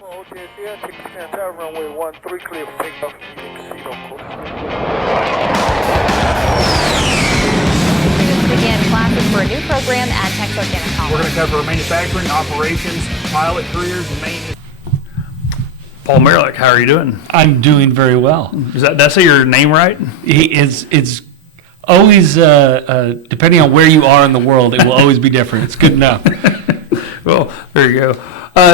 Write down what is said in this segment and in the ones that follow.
Texarkana runway 13 clear for takeoff. Exceed on course. Students begin classes for a new program at Texarkana College. We're going to cover manufacturing, operations, pilot careers, and maintenance. Paul Mehrlich, how are you doing? I'm doing very well. Did I say your name right? It's always, depending on where you are in the world, it will always be different. It's good enough. Well, there you go.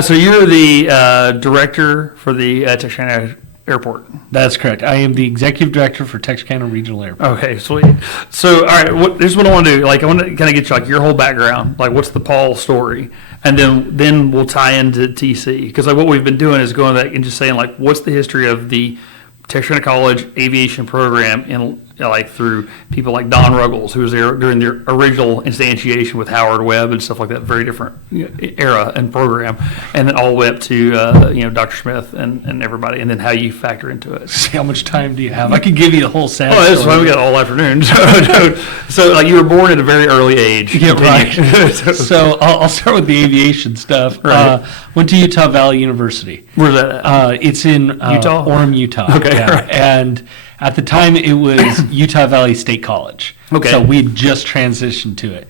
So you're the director for the Texarkana Airport. That's correct. I am the executive director for Texarkana Regional Airport. Okay, sweet. So, all right, this is what I want to do. Like, I want to kind of get you, like, your whole background. Like, what's the Paul story? And then we'll tie into TC. Because, like, what we've been doing is going back and just saying, like, what's the history of the Texarkana College Aviation Program in, like, through people like Don Ruggles, who was there during the original instantiation with Howard Webb and stuff like that, very different era and program, and then all the way up to Dr. Smith and everybody, and then how you factor into it. See, how much time do you have? I could give you the whole sad Oh, that's story. why we got all afternoon. So like, you were born at a very early age. Yeah, right. So I'll start with the aviation stuff. Right. Went to Utah Valley University. Where's that at? It's in Utah? Orem, Utah. Okay, yeah. right. And at the time, it was Utah Valley State College. Okay. So we had just transitioned to it.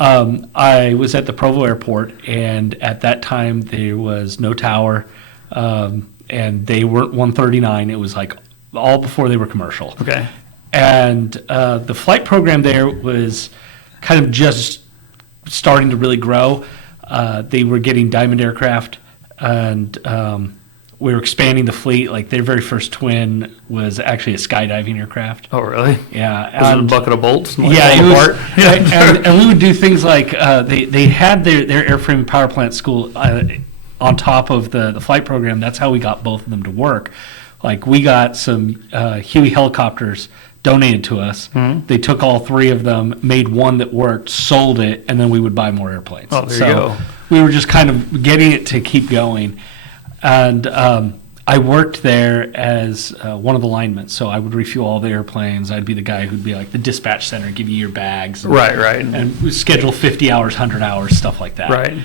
I was at the Provo Airport, and at that time, there was no tower, and they weren't 139. It was like all before they were commercial. Okay. And the flight program there was kind of just starting to really grow. They were getting Diamond aircraft, and we were expanding the fleet. Like, their very first twin was actually a skydiving aircraft. Oh, really? Yeah. Was it a and- bucket of bolts? And, like, yeah, fall it apart? was, and we would do things like they had their airframe power plant school on top of the flight program. That's how we got both of them to work. Like, we got some Huey helicopters donated to us. Mm-hmm. They took all three of them, made one that worked, sold it, and then we would buy more airplanes. Oh, there you go. We were just kind of getting it to keep going. And I worked there as one of the linemen, so I would refuel all the airplanes. I'd be the guy who'd be like the dispatch center, give you your bags. And, Right. And schedule 50 hours, 100 hours, stuff like that. Right.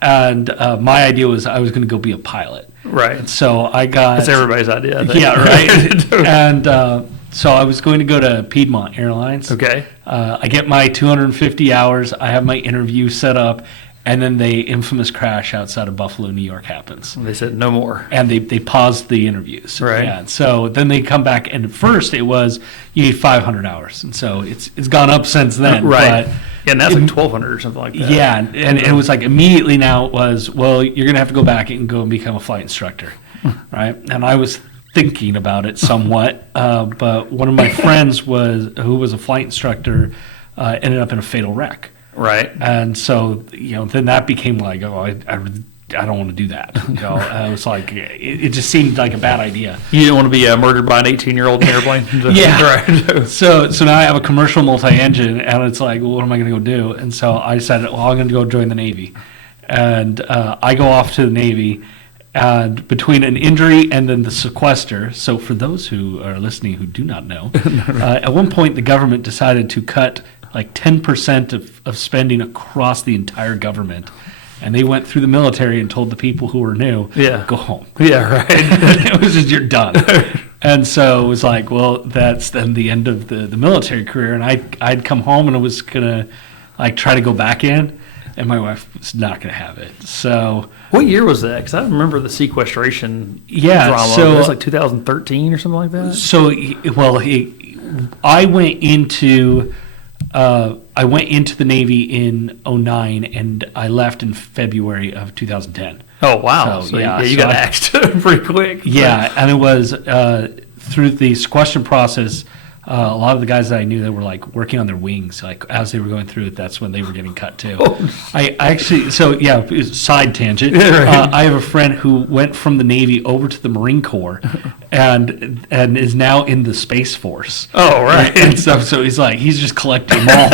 And my idea was I was going to go be a pilot. Right. And so I got... That's everybody's idea, I think. Yeah, right. And so I was going to go to Piedmont Airlines. Okay. I get my 250 hours. I have my interview set up. And then the infamous crash outside of Buffalo, New York happens. They said no more. And they paused the interviews. Right. Yeah. So then they come back, and at first it was, you need 500 hours. And so it's gone up since then. Right. But Yeah, and that's like 1,200 or something like that. yeah, and it was like immediately now it was, well, you're going to have to go back and go and become a flight instructor. Right. And I was thinking about it somewhat. But one of my friends who was a flight instructor ended up in a fatal wreck. Right. And so, then that became like, oh, I don't want to do that. It was like, it just seemed like a bad idea. You didn't want to be murdered by an 18-year-old in an airplane? Yeah. Right. So now I have a commercial multi-engine, and it's like, well, what am I going to go do? And so I decided, well, I'm going to go join the Navy. And I go off to the Navy, and between an injury and then the sequester, so for those who are listening who do not know, at one point the government decided to cut like 10% of spending across the entire government. And they went through the military and told the people who were new, go home. Yeah, right. It was just, you're done. And so it was like, well, that's then the end of the military career. And I'd come home and I was going to like try to go back in. And my wife was not going to have it. So what year was that? Because I remember the sequestration drama. So it was like 2013 or something like that. So, I went into the Navy in 2009, and I left in February of 2010. Oh, wow. So you got axed pretty quick. Yeah, and it was through the sequestration process, a lot of the guys that I knew that were like working on their wings, like as they were going through it, that's when they were getting cut too. Oh. I actually, side tangent. Yeah, right. I have a friend who went from the Navy over to the Marine Corps, and is now in the Space Force. Oh, right. And so he's just collecting them all.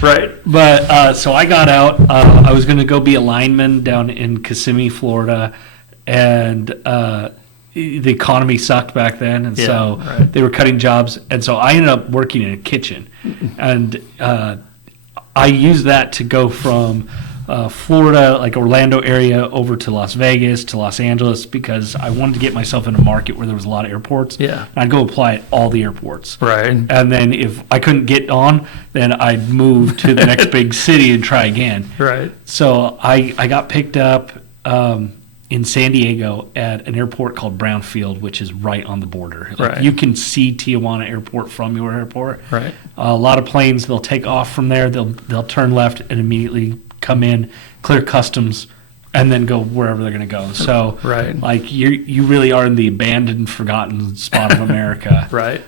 Right. But so I got out. I was going to go be a lineman down in Kissimmee, Florida, and the economy sucked back then, and they were cutting jobs, and so I ended up working in a kitchen, and I used that to go from Florida, like Orlando area, over to Las Vegas, to Los Angeles, because I wanted to get myself in a market where there was a lot of airports. Yeah. And I'd go apply at all the airports. Right. And then if I couldn't get on, then I'd move to the next big city and try again. Right. So I got picked up in San Diego at an airport called Brownfield, which is right on the border. Like, Right. you can see Tijuana Airport from your airport. Right. A lot of planes, they'll take off from there, they'll turn left and immediately come in, clear customs, and then go wherever they're going to go. So, Right. like, you really are in the abandoned, forgotten spot of America. Right.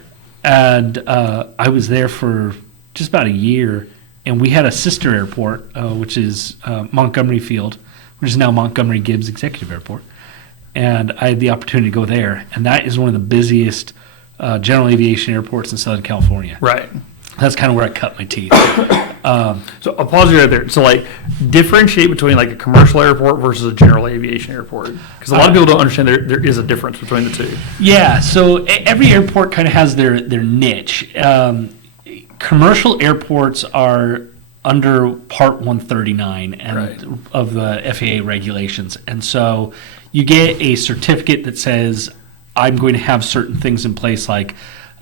And I was there for just about a year, and we had a sister airport, which is Montgomery Field, which is now Montgomery Gibbs Executive Airport. And I had the opportunity to go there, and that is one of the busiest general aviation airports in Southern California. Right. That's kind of where I cut my teeth. So I'll pause you right there. So like differentiate between like a commercial airport versus a general aviation airport, because a lot of people don't understand there is a difference between the two. Yeah, so every airport kind of has their niche. Commercial airports are under Part 139 and Right. of the FAA regulations, and so you get a certificate that says I'm going to have certain things in place, like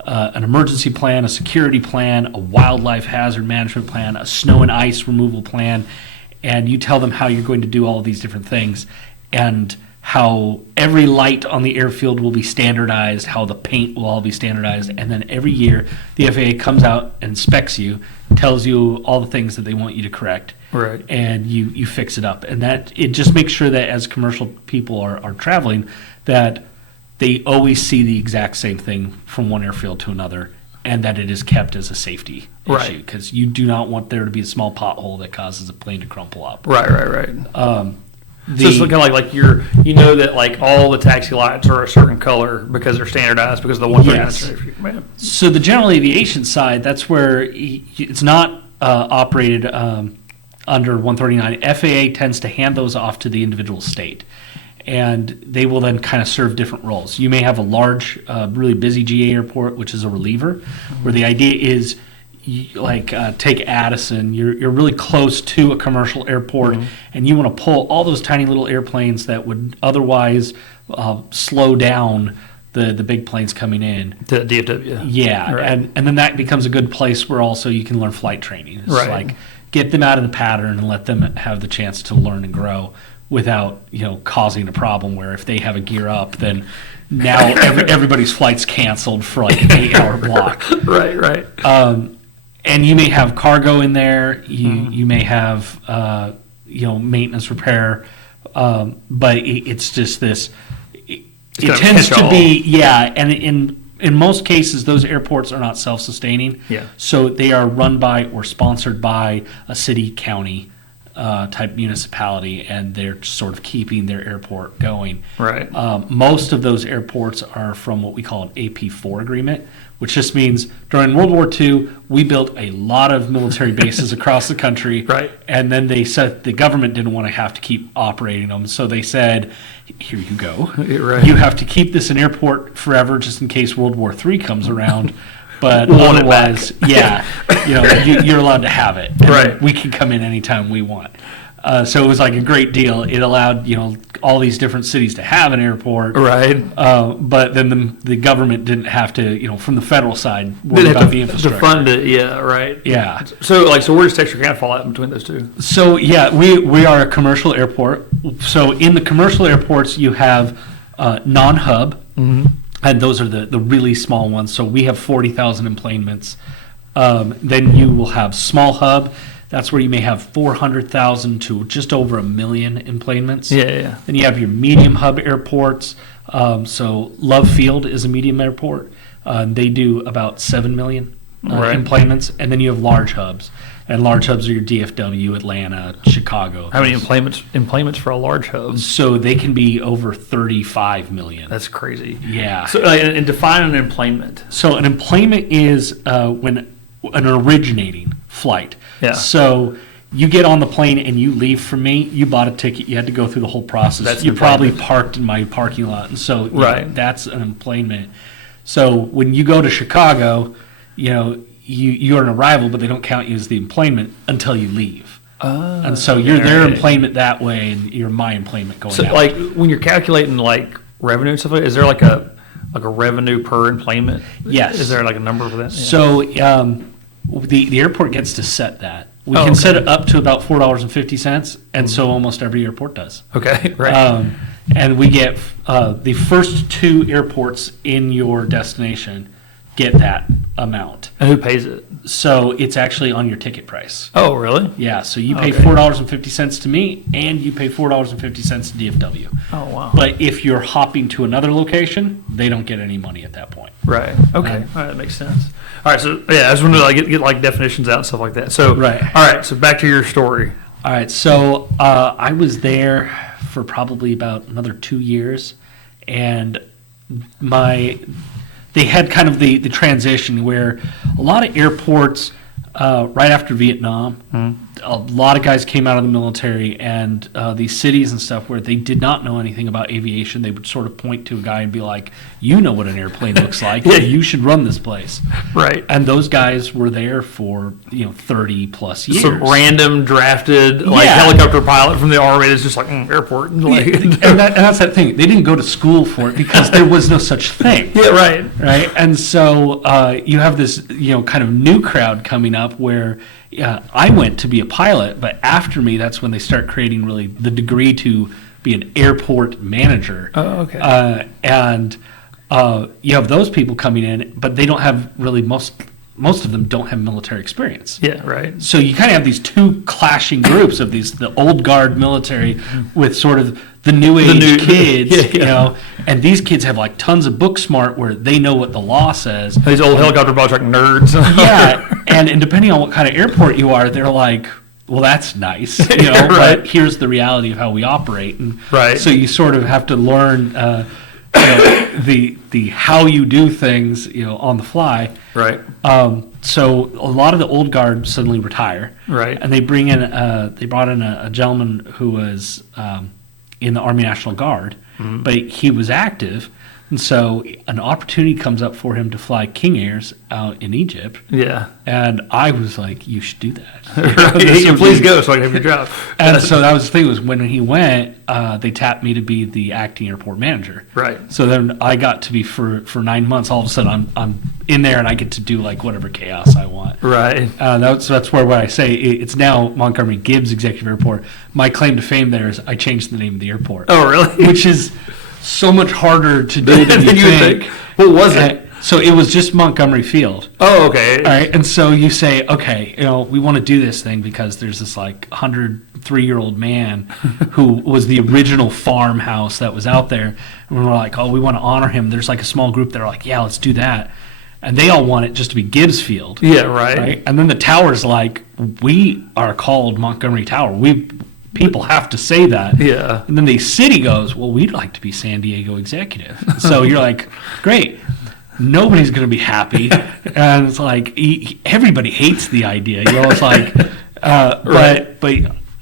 an emergency plan, a security plan, a wildlife hazard management plan, a snow and ice removal plan, and you tell them how you're going to do all of these different things, and how every light on the airfield will be standardized, how the paint will all be standardized, and then every year the FAA comes out and inspects you, tells you all the things that they want you to correct, Right. and you fix it up. And that it just makes sure that as commercial people are traveling, that they always see the exact same thing from one airfield to another, and that it is kept as a safety Right. issue, because you do not want there to be a small pothole that causes a plane to crumple up. Right. Right. So it's The- kind of like you know that like all the taxi lights are a certain color because they're standardized because of the 139. Yes. So the general aviation side, that's where it's not operated under 139. FAA tends to hand those off to the individual state, and they will then kind of serve different roles. You may have a large, really busy GA airport, which is a reliever, where the idea is, take Addison, you're really close to a commercial airport, and you want to pull all those tiny little airplanes that would otherwise slow down the big planes coming in. To DFW. Yeah, Right. and then that becomes a good place where also you can learn flight training. It's Right. like get them out of the pattern and let them have the chance to learn and grow without causing a problem where if they have a gear up, then now everybody's flight's canceled for like an 8-hour block. Right. And you may have cargo in there. You may have maintenance repair, but it's just this. It kind of tends to catch-all. be and in most cases those airports are not self-sustaining. Yeah. So they are run by or sponsored by a city, county type municipality, and they're sort of keeping their airport going. Right. Most of those airports are from what we call an AP4 agreement, which just means during World War II, we built a lot of military bases across the country. Right. And then they said the government didn't want to have to keep operating them. So they said, here you go. Right. You have to keep this an airport forever just in case World War III comes around. But We'll want it otherwise, you're allowed to have it. And Right. we can come in anytime we want. So it was like a great deal. It allowed, all these different cities to have an airport. Right. But then the government didn't have to, from the federal side, worry Didn't about have the to infrastructure. fund it. Yeah. Right. Yeah. So where does Texarkana fall out in between those two? So, we are a commercial airport. So in the commercial airports, you have non-hub, and those are the really small ones. So we have 40,000 enplanements. Then you will have small hub. That's where you may have 400,000 to just over 1 million enplanements. Yeah. Then you have your medium hub airports. So Love Field is a medium airport. They do about 7 million Right. enplanements. And then you have large hubs. And large hubs are your DFW, Atlanta, Chicago. How many enplanements for a large hub? So they can be over 35 million. That's crazy. Yeah. So and define an enplanement. So an enplanement is when an originating flight. Yeah. So you get on the plane and you leave from me. You bought a ticket. You had to go through the whole process. That's you an probably enplanement. parked in my parking lot, and so Right. that's an enplanement. So when you go to Chicago, you're an arrival, but they don't count you as the enplanement until you leave. And so you're their employment that way, and you're my employment going So out. like when you're calculating like revenue and stuff like that, is there like a revenue per employment? Yes. Is there like a number for that? Yeah. So the airport gets to set that. We can okay. set it up to about $4.50, and so almost every airport does. Okay, right. And we get the first 2 airports in your destination get that amount. And who pays it? So it's actually on your ticket price. Oh, really? Yeah, so you pay Okay. $4.50 to me, and you pay $4.50 to DFW. Oh, wow. But if you're hopping to another location, they don't get any money at that point. Right. Okay. All right, that makes sense. All right. So yeah, I just wanted to like get like definitions out and stuff like that. So Right. All right. So back to your story. All right, so I was there for probably about another 2 years, and they had kind of the transition where a lot of airports right after Vietnam, a lot of guys came out of the military, and these cities and stuff where they did not know anything about aviation, they would sort of point to a guy and be like, you know what an airplane looks like, Yeah. you should run this place. Right. And those guys were there for 30 plus years. Some random drafted like Yeah. helicopter pilot from the army that's just like airport. Like, and that's that thing. They didn't go to school for it because there was no such thing. yeah. Right. Right. And so you have this, kind of new crowd coming up where I went to be a pilot, but after me, that's when they start creating really the degree to be an airport manager. Oh, okay. And you have those people coming in, but they don't have really most of them don't have military experience. Yeah. Right. So you kind of have these 2 clashing groups of the old guard military with sort of the new age kids, Yeah. and these kids have like tons of book smart where they know what the law says. These old helicopter pilots are like nerds. Yeah, and depending on what kind of airport you are, they're like, well, that's nice, Right. but here's the reality of how we operate. And Right. so you sort of have to learn the how you do things, on the fly. Right. So a lot of the old guard suddenly retire, Right. and they brought in a gentleman who was in the Army National Guard, but he was active, and so an opportunity comes up for him to fly King Airs out in Egypt, Yeah. and I was like, you should do that. Right. Yeah, please go so I can have your job. And so that was the thing, was when he went, they tapped me to be the acting airport manager. Right. So then I got to be for 9 months. All of a sudden, I'm in there and I get to do like whatever chaos I want. Right. That's where when I say it's now Montgomery Gibbs Executive Airport. My claim to fame there is I changed the name of the airport. Oh, really? Which is so much harder to do than you think. What was it? So it was just Montgomery Field. Oh, okay. All right, and so you say, okay, we want to do this thing because there's this like 103-year-old man who was the original farmhouse that was out there, and we're like, oh, we want to honor him. There's like a small group that are like, yeah, let's do that, and they all want it just to be Gibbs Field. Yeah, right. And then the tower's like, we are called Montgomery Tower. People have to say that. Yeah. And then the city goes, well, we'd like to be San Diego Executive. So you're like, great. Nobody's going to be happy, and it's like everybody hates the idea. It's like, Right. but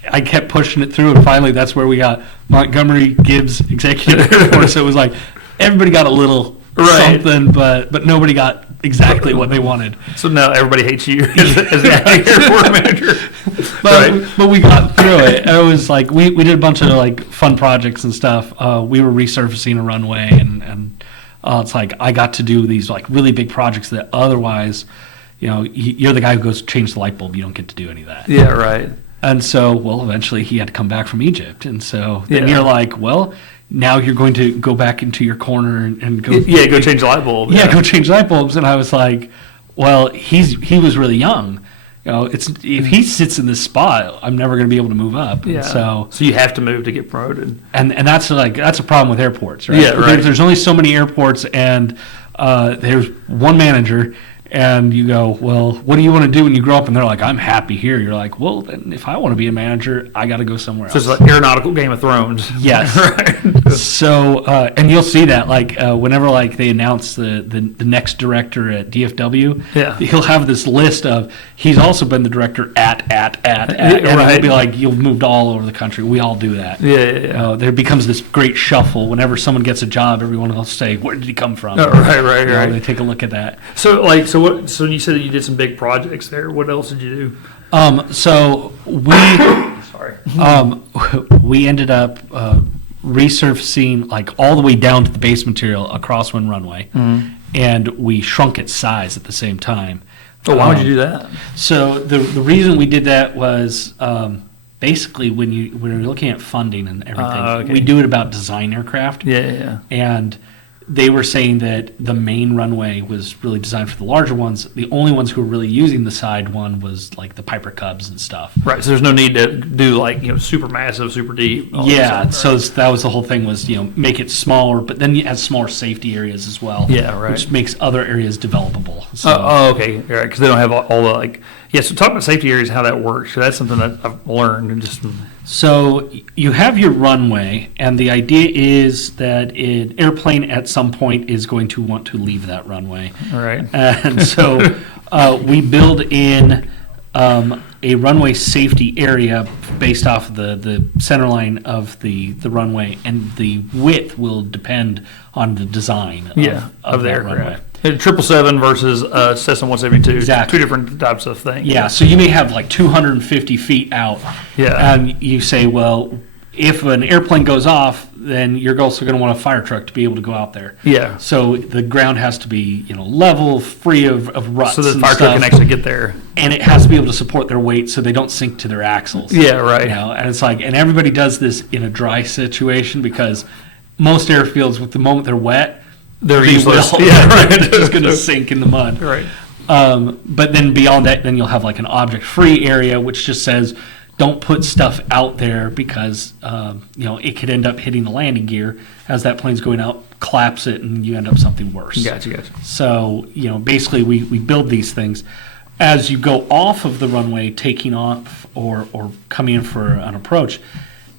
I kept pushing it through, and finally that's where we got Montgomery Gibbs Executive Airport. So it was like everybody got a little Right. something, but nobody got exactly what they wanted. So now everybody hates you as the acting airport manager. But we got through it. It was like we did a bunch of like fun projects and stuff. We were resurfacing a runway, and it's like I got to do these like really big projects that otherwise, you're the guy who goes change the light bulb. You don't get to do any of that. Yeah, right. And so, well, eventually he had to come back from Egypt, and so then Yeah. you're like, well, now you're going to go back into your corner and go. Yeah, go change the light bulb. Yeah, go change light bulbs. And I was like, well, he was really young. It's if he sits in this spot, I'm never going to be able to move up. Yeah. And so you have to move to get promoted. and that's a problem with airports, right? Yeah, right. There's only so many airports, and there's one manager. And you go, well, what do you want to do when you grow up? And they're like, I'm happy here. You're like, well, then if I want to be a manager, I got to go somewhere So else. it's like aeronautical Game of Thrones. Yes. Right. So, and you'll see that, like, whenever, like, they announce the next director at DFW, Yeah. he'll have this list of, he's also been the director at, and it'll Right. be like, you've moved all over the country. We all do that. Yeah. There becomes this great shuffle. Whenever someone gets a job, everyone will say, where did he come from? Oh, right. They take a look at that. So you said that you did some big projects there. What else did you do? So we Sorry. we ended up resurfacing like all the way down to the base material across one runway, and we shrunk its size at the same time. Oh, why would you do that? So the reason we did that was basically when you're looking at funding and everything, okay. we do it about design aircraft. Yeah. And they were saying that the main runway was really designed for the larger ones. The only ones who were really using the side one was like the Piper Cubs and stuff. Right. So there's no need to do like, super massive, super deep. all Yeah, that stuff, so that was the whole thing was, make it smaller, but then you add smaller safety areas as well. Yeah, right. Which makes other areas developable. So, Okay. All right. Because they don't have all the like. Yeah. So talk about safety areas and how that works. So that's something that I've learned and just. So you have your runway, and the idea is that an airplane at some point is going to want to leave that runway. All right. And so we build in a runway safety area based off of the center line of the runway, and the width will depend on the design of the that runway. aircraft. 777 versus Cessna 172. Exactly. Two different types of things. Yeah, so you may have like 250 feet out. Yeah. And you say, well, if an airplane goes off, then you're also going to want a fire truck to be able to go out there. Yeah. So the ground has to be, level, free of ruts. So the and fire truck stuff. can actually get there. And it has to be able to support their weight so they don't sink to their axles. Yeah, right. And it's like, and everybody does this in a dry situation because most airfields, with the moment they're wet, They're they useless. will. Yeah, right. They're just going to sink in the mud. Right. But then beyond that, then you'll have like an object-free area, which just says, don't put stuff out there because, it could end up hitting the landing gear as that plane's going out, collapse it, and you end up something worse. Gotcha. So, basically we build these things. As you go off of the runway, taking off or coming in for an approach,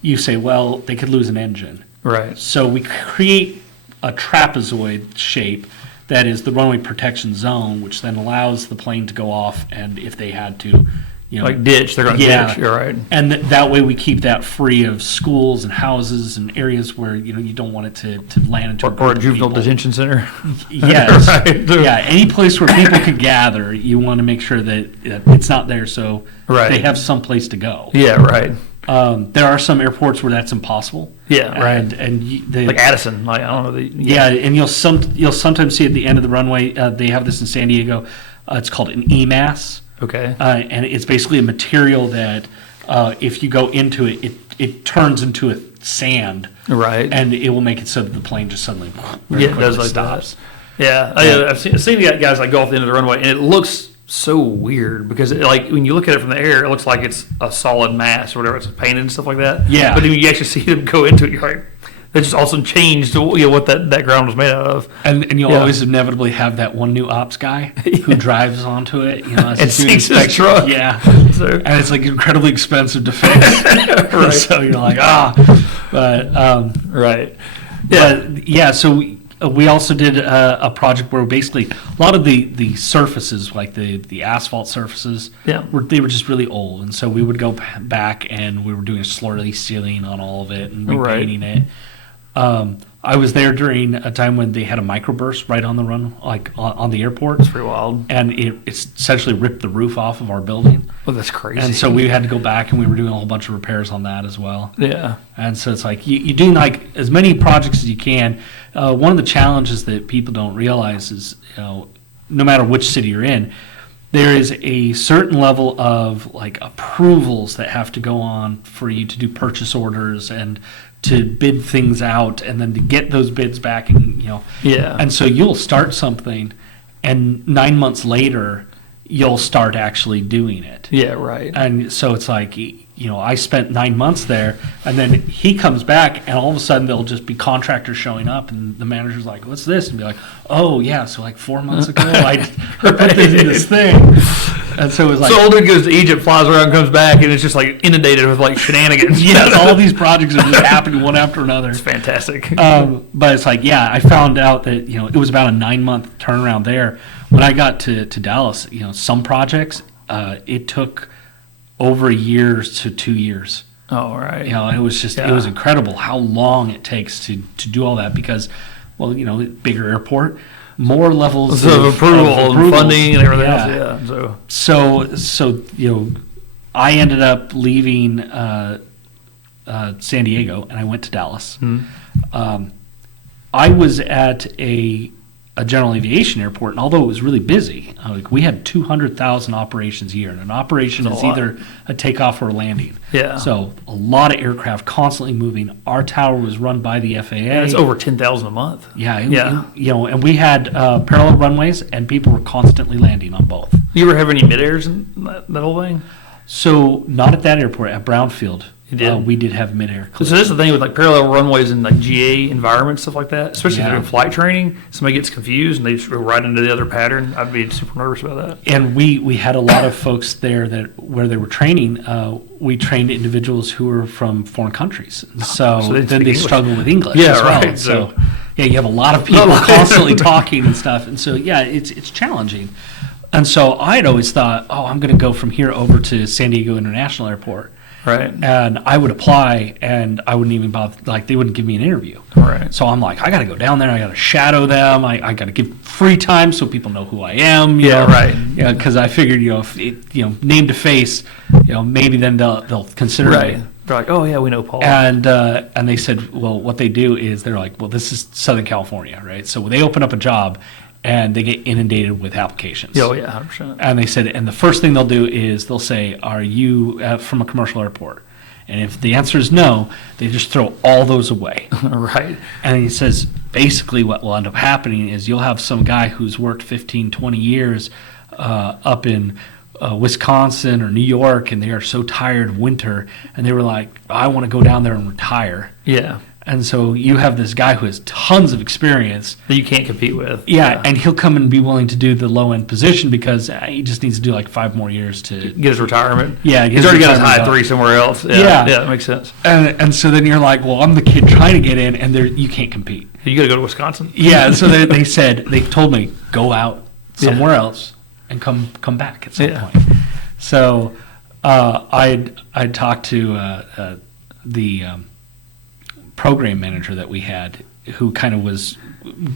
you say, well, they could lose an engine. Right. So we create a trapezoid shape that is the runway protection zone, which then allows the plane to go off, and if they had to, Like ditch, they're going to ditch. You're right. And that way we keep that free of schools and houses and areas where you don't want it to land into Or a juvenile people. detention center. Yes. Right. Yeah, any place where people could gather, you want to make sure that it's not there, so Right. they have some place to go. Yeah, right. There are some airports where that's impossible. Yeah, right. And Like Addison, like I don't know. and you'll sometimes see at the end of the runway, they have this in San Diego. It's called an EMAS. Okay. And it's basically a material that if you go into it, it turns into a sand. Right. And it will make it so that the plane just suddenly very Yeah, it does quickly like stops. that. Yeah, I've seen guys like go off the end of the runway, and it looks so weird because when you look at it from the air, it looks like it's a solid mass or whatever. It's painted and stuff like that. Yeah. But then you actually see them go into it, you're like, that just also changed what that ground was made out of. And you'll Yeah. always inevitably have that one new ops guy who drives onto it, as And he's doing sinks his inspection. truck. Yeah. So- And it's like incredibly expensive to fix. Right. So you're like, But Right. But yeah, so we also did a project where basically a lot of the surfaces, like the asphalt surfaces, they were just really old, and so we would go back and we were doing a slowly sealing on all of it and repainting it. I was there during a time when they had a microburst right on the run, like on the airport. That's pretty wild. And it essentially ripped the roof off of our building. Oh, that's crazy. And so we had to go back and we were doing a whole bunch of repairs on that as well. Yeah. And so it's like you do like as many projects as you can. One of the challenges that people don't realize is, no matter which city you're in, there is a certain level of like approvals that have to go on for you to do purchase orders and to bid things out and then to get those bids back and Yeah. And so you'll start something and 9 months later you'll start actually doing it. Yeah, right. And so it's like, I spent 9 months there, and then he comes back, and all of a sudden there'll just be contractors showing up, and the manager's like, "What's this?" And be like, "Oh yeah, so like 4 months ago, I put this in this thing." And so it was like, so old dude goes to Egypt, flies around, comes back, and it's just like inundated with like shenanigans. yes, all these projects are just happening one after another. It's fantastic. But it's like, I found out that it was about a 9 month turnaround there. When I got to Dallas, some projects it took over a year to 2 years. Oh, right. It was just it was incredible how long it takes to do all that because, bigger airport, more levels of approval and approvals. funding and everything Yeah. else. Yeah. So I ended up leaving San Diego, and I went to Dallas. I was at a general aviation airport, and although it was really busy, like we had 200,000 operations a year, and an operation That's is a lot. either a takeoff or a landing. Yeah. So a lot of aircraft constantly moving. Our tower was run by the FAA. And it's over 10,000 a month. Yeah, Yeah. and we had parallel runways, and people were constantly landing on both. You ever have any mid-airs in that whole thing? So not at that airport, at Brownfield. You did? We did have mid-air. So this is the thing with like parallel runways and like GA environments, stuff like that. Especially if Yeah. they're doing flight training, somebody gets confused and they just go right into the other pattern. I'd be super nervous about that. And we had a lot of folks there that where they were training. We trained individuals who were from foreign countries, so, So they then speak they English. struggle with English Yeah, as well. right, So so- yeah, you have a lot of people constantly talking and stuff, and so yeah, it's challenging. And so I'd always thought, oh, I'm going to go from here over to San Diego International Airport. Right. And I would apply, and I wouldn't even bother. Like they wouldn't give me an interview. Right. So I'm like, I got to go down there. I got to shadow them. I got to give free time so people know who I am. You Yeah, know? right. Yeah, because I figured, if it, name to face, maybe then they'll consider Right. me. They're like, oh yeah, we know Paul. And they said, well, what they do is they're like, well, this is Southern California, right? So they open up a job, and they get inundated with applications. Oh yeah, 100%. And they said, and the first thing they'll do is they'll say, are you from a commercial airport? And if the answer is no, they just throw all those away. Right. And he says, basically what will end up happening is you'll have some guy who's worked 15, 20 years up in Wisconsin or New York, and they are so tired of winter, and they were like, I want to go down there and retire. Yeah. And so you have this guy who has tons of experience. That you can't compete with. Yeah, and he'll come and be willing to do the low-end position because he just needs to do like 5 more years to Get his retirement. Yeah, He's already got his retirement high done. 3 somewhere else. Yeah. Yeah. Yeah, that makes sense. And so then you're like, well, I'm the kid trying to get in, and you can't compete. You got to go to Wisconsin. Yeah, so they told me, go out somewhere else and come back at some point. So I'd talked to the program manager that we had, who kind of was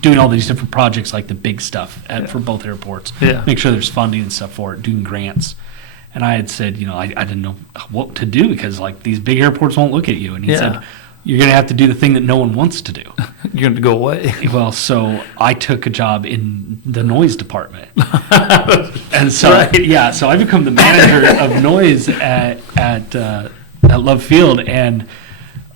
doing all these different projects, like the big stuff for both airports. Yeah. Make sure there's funding and stuff for it, doing grants. And I had said, I didn't know what to do because like these big airports won't look at you. And he said, you're going to have to do the thing that no one wants to do. You're going to go away. Well, so I took a job in the noise department. And so, so I become the manager of noise at Love Field, and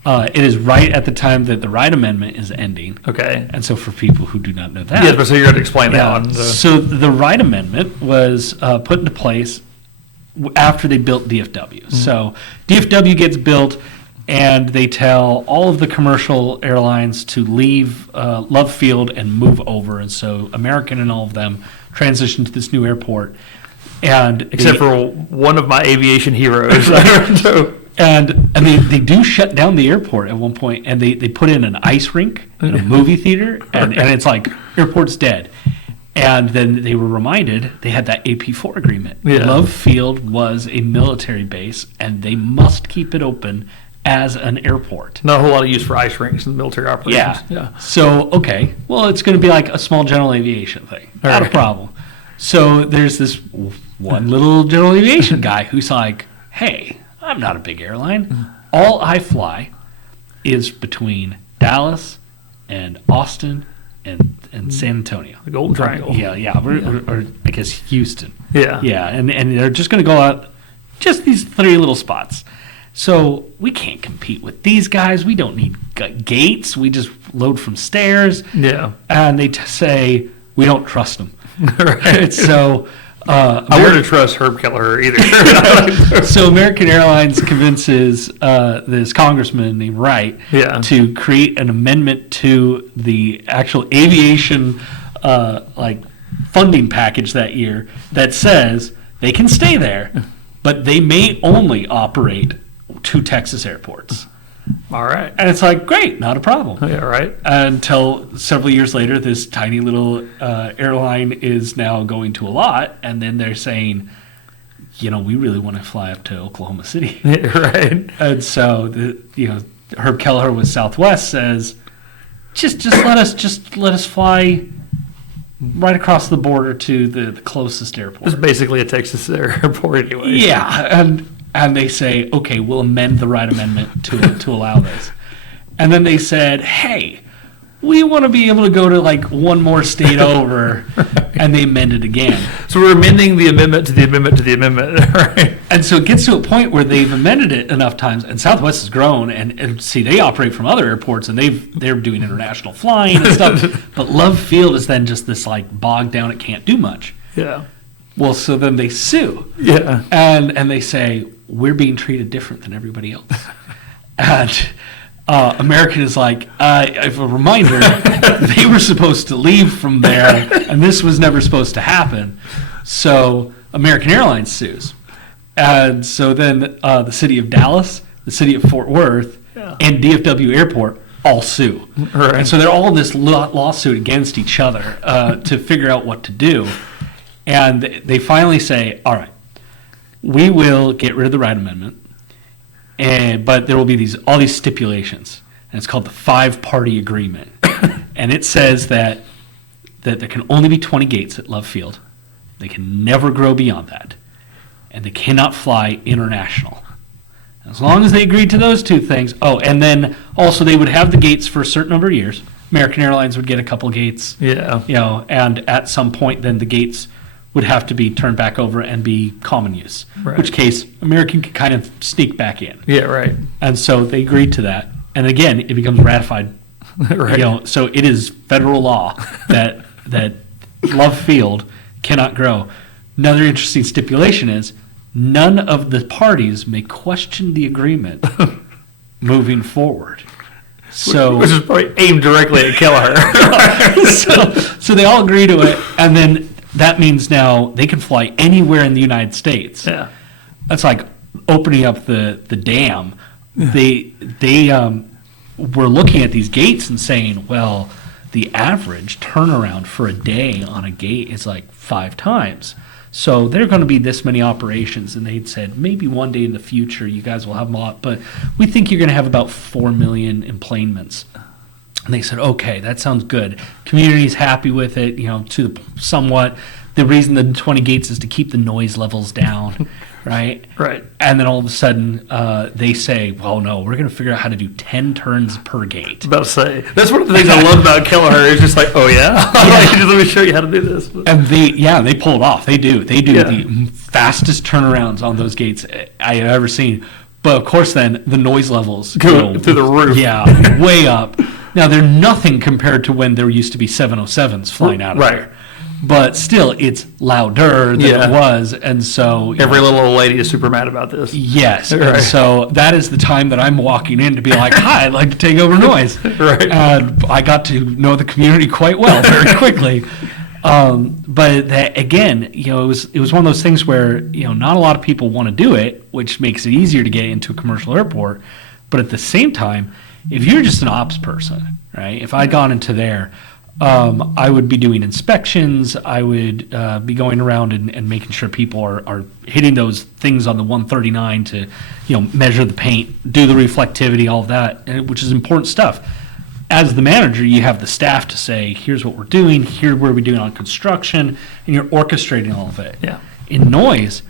it is right at the time that the Wright Amendment is ending. Okay. And so for people who do not know that. Yeah, but so you're going to explain that one. So the Wright Amendment was put into place after they built DFW. Mm-hmm. So DFW gets built, and they tell all of the commercial airlines to leave Love Field and move over. And so American and all of them transitioned to this new airport. And Except for one of my aviation heroes. So, And they do shut down the airport at one point, and they put in an ice rink and a movie theater, and it's like, airport's dead. And then they were reminded they had that AP4 agreement. Yeah. Love Field was a military base, and they must keep it open as an airport. not a whole lot of use for ice rinks in the military operations. Yeah. So, okay, well, it's going to be like a small general aviation thing. Not a Right. problem. So there's this one little general aviation guy who's like, hey, I'm not a big airline. All I fly is between Dallas and Austin and San Antonio. The Golden Triangle. Yeah. Or I guess Houston. Yeah. Yeah, and they're just going to go out just these 3 little spots. So we can't compete with these guys. We don't need gates. We just load from stairs. Yeah. And they say, we don't trust them. Right. So I wouldn't trust Herb Kelleher either. so American Airlines convinces this congressman named Wright Yeah. to create an amendment to the actual aviation funding package that year that says they can stay there, but they may only operate 2 Texas airports. All right. And it's like, great, not a problem. Yeah, right. Until several years later, this tiny little airline is now going to a lot, and then they're saying, we really want to fly up to Oklahoma City. Yeah, right. And so, Herb Kelleher with Southwest says, just let us fly right across the border to the closest airport. It's basically a Texas airport anyway. Yeah, And they say, okay, we'll amend the Wright Amendment to allow this. And then they said, hey, we want to be able to go to like one more state over, and they amended again. So we're amending the amendment to the amendment to the amendment, right? And so it gets to a point where they've amended it enough times, and Southwest has grown, and see, they operate from other airports, and they're doing international flying and stuff. But Love Field is then just this like bogged down, it can't do much. Yeah. Well, so then they sue. Yeah. And they say, we're being treated different than everybody else. And American is like, as a reminder, they were supposed to leave from there, and this was never supposed to happen. So American Airlines sues. And so then the city of Dallas, the city of Fort Worth, and DFW Airport all sue. Right. And so they're all in this lawsuit against each other to figure out what to do. And they finally say, all right, we will get rid of the Wright Amendment, but there will be all these stipulations. And it's called the 5-party agreement. And it says that there can only be 20 gates at Love Field. They can never grow beyond that. And they cannot fly international. As long as they agreed to those two things. Oh, and then also they would have the gates for a certain number of years. American Airlines would get a couple gates. Yeah. And at some point then the gates would have to be turned back over and be common use. Right. Which case American could kind of sneak back in. Yeah, right. And so they agreed to that. And again, it becomes ratified. Right. So it is federal law that Love Field cannot grow. Another interesting stipulation is none of the parties may question the agreement moving forward. So, which is probably aimed directly at Kelleher. so they all agree to it, and then that means now they can fly anywhere in the United States. Yeah. That's like opening up the dam. They were looking at these gates and saying, well, the average turnaround for a day on a gate is like 5 times. So there are going to be this many operations, and they'd said maybe one day in the future you guys will have a lot, but we think you're going to have about 4 million enplanements. And they said, okay, that sounds good. Community's happy with it, to the somewhat. The reason the 20 gates is to keep the noise levels down, right? Right. And then all of a sudden they say, well, no, we're going to figure out how to do 10 turns per gate. About to say. That's one of the things I love about Kelleher is just like, oh, yeah? Let me show you how to do this. And they pull it off. They do. They do Yeah. the fastest turnarounds on those gates I have ever seen. But, of course, then the noise levels Go through the roof. Yeah, way up. Now, they're nothing compared to when there used to be 707s flying out of Right. there. But still, it's louder than Yeah. it was. And so... Every little old lady is super mad about this. Yes. Right. And so that is the time that I'm walking in to be like, hi, I'd like to take over noise. Right. And I got to know the community quite well very quickly. But that, again, it was one of those things where, not a lot of people want to do it, which makes it easier to get into a commercial airport. But at the same time, if you're just an ops person, right, if I'd gone into there, I would be doing inspections. I would be going around and making sure people are hitting those things on the 139 to, measure the paint, do the reflectivity, all of that, which is important stuff. As the manager, you have the staff to say, here's what we're doing, here's what we're doing on construction, and you're orchestrating all of it. Yeah. In noise,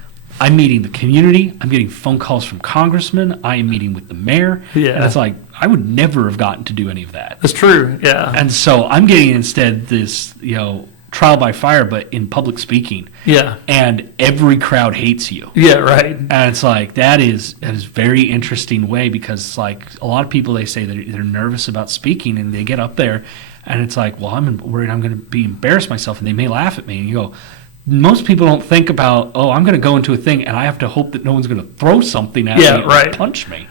I'm meeting the community. I'm getting phone calls from congressmen. I am meeting with the mayor. Yeah. And it's like, I would never have gotten to do any of that. That's true, yeah. And so I'm getting instead this, trial by fire, but in public speaking. Yeah. And every crowd hates you. Yeah, right. And it's like, that is very interesting way, because it's like a lot of people, they say they're nervous about speaking, and they get up there and it's like, well, I'm worried I'm going to be embarrassed myself, and they may laugh at me. And you go, most people don't think about, oh, I'm going to go into a thing and I have to hope that no one's going to throw something at me right. and punch me.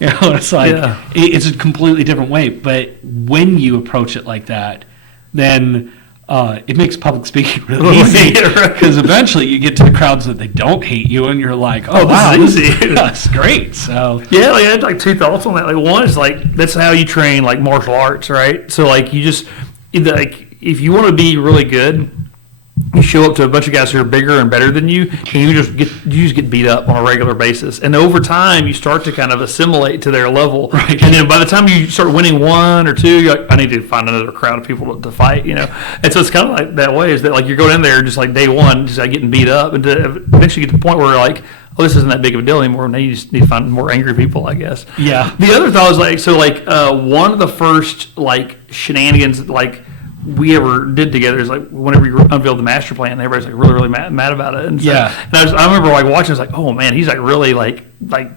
It's like, it's a completely different way. But when you approach it like that, then it makes public speaking really easy, because eventually you get to the crowds that they don't hate you, and you're like, oh wow, this is easy. That's great. So yeah, I had like 2 thoughts on that. Like, one is like, that's how you train like martial arts, right? So like, you just like, if you want to be really good, you show up to a bunch of guys who are bigger and better than you, and you just get beat up on a regular basis. And over time, you start to kind of assimilate to their level. Right. And then by the time you start winning 1 or 2, you're like, I need to find another crowd of people to fight, And so it's kind of like that way, is that like you're going in there just like day one, just like getting beat up, and to eventually get to the point where like, oh, this isn't that big of a deal anymore. Now you just need to find more angry people, I guess. Yeah. The other thought was one of the first like shenanigans like we ever did together is like whenever you unveiled the master plan, everybody's like really mad about it. And so, Yeah. And I remember like watching, I was like, oh man, he's like really like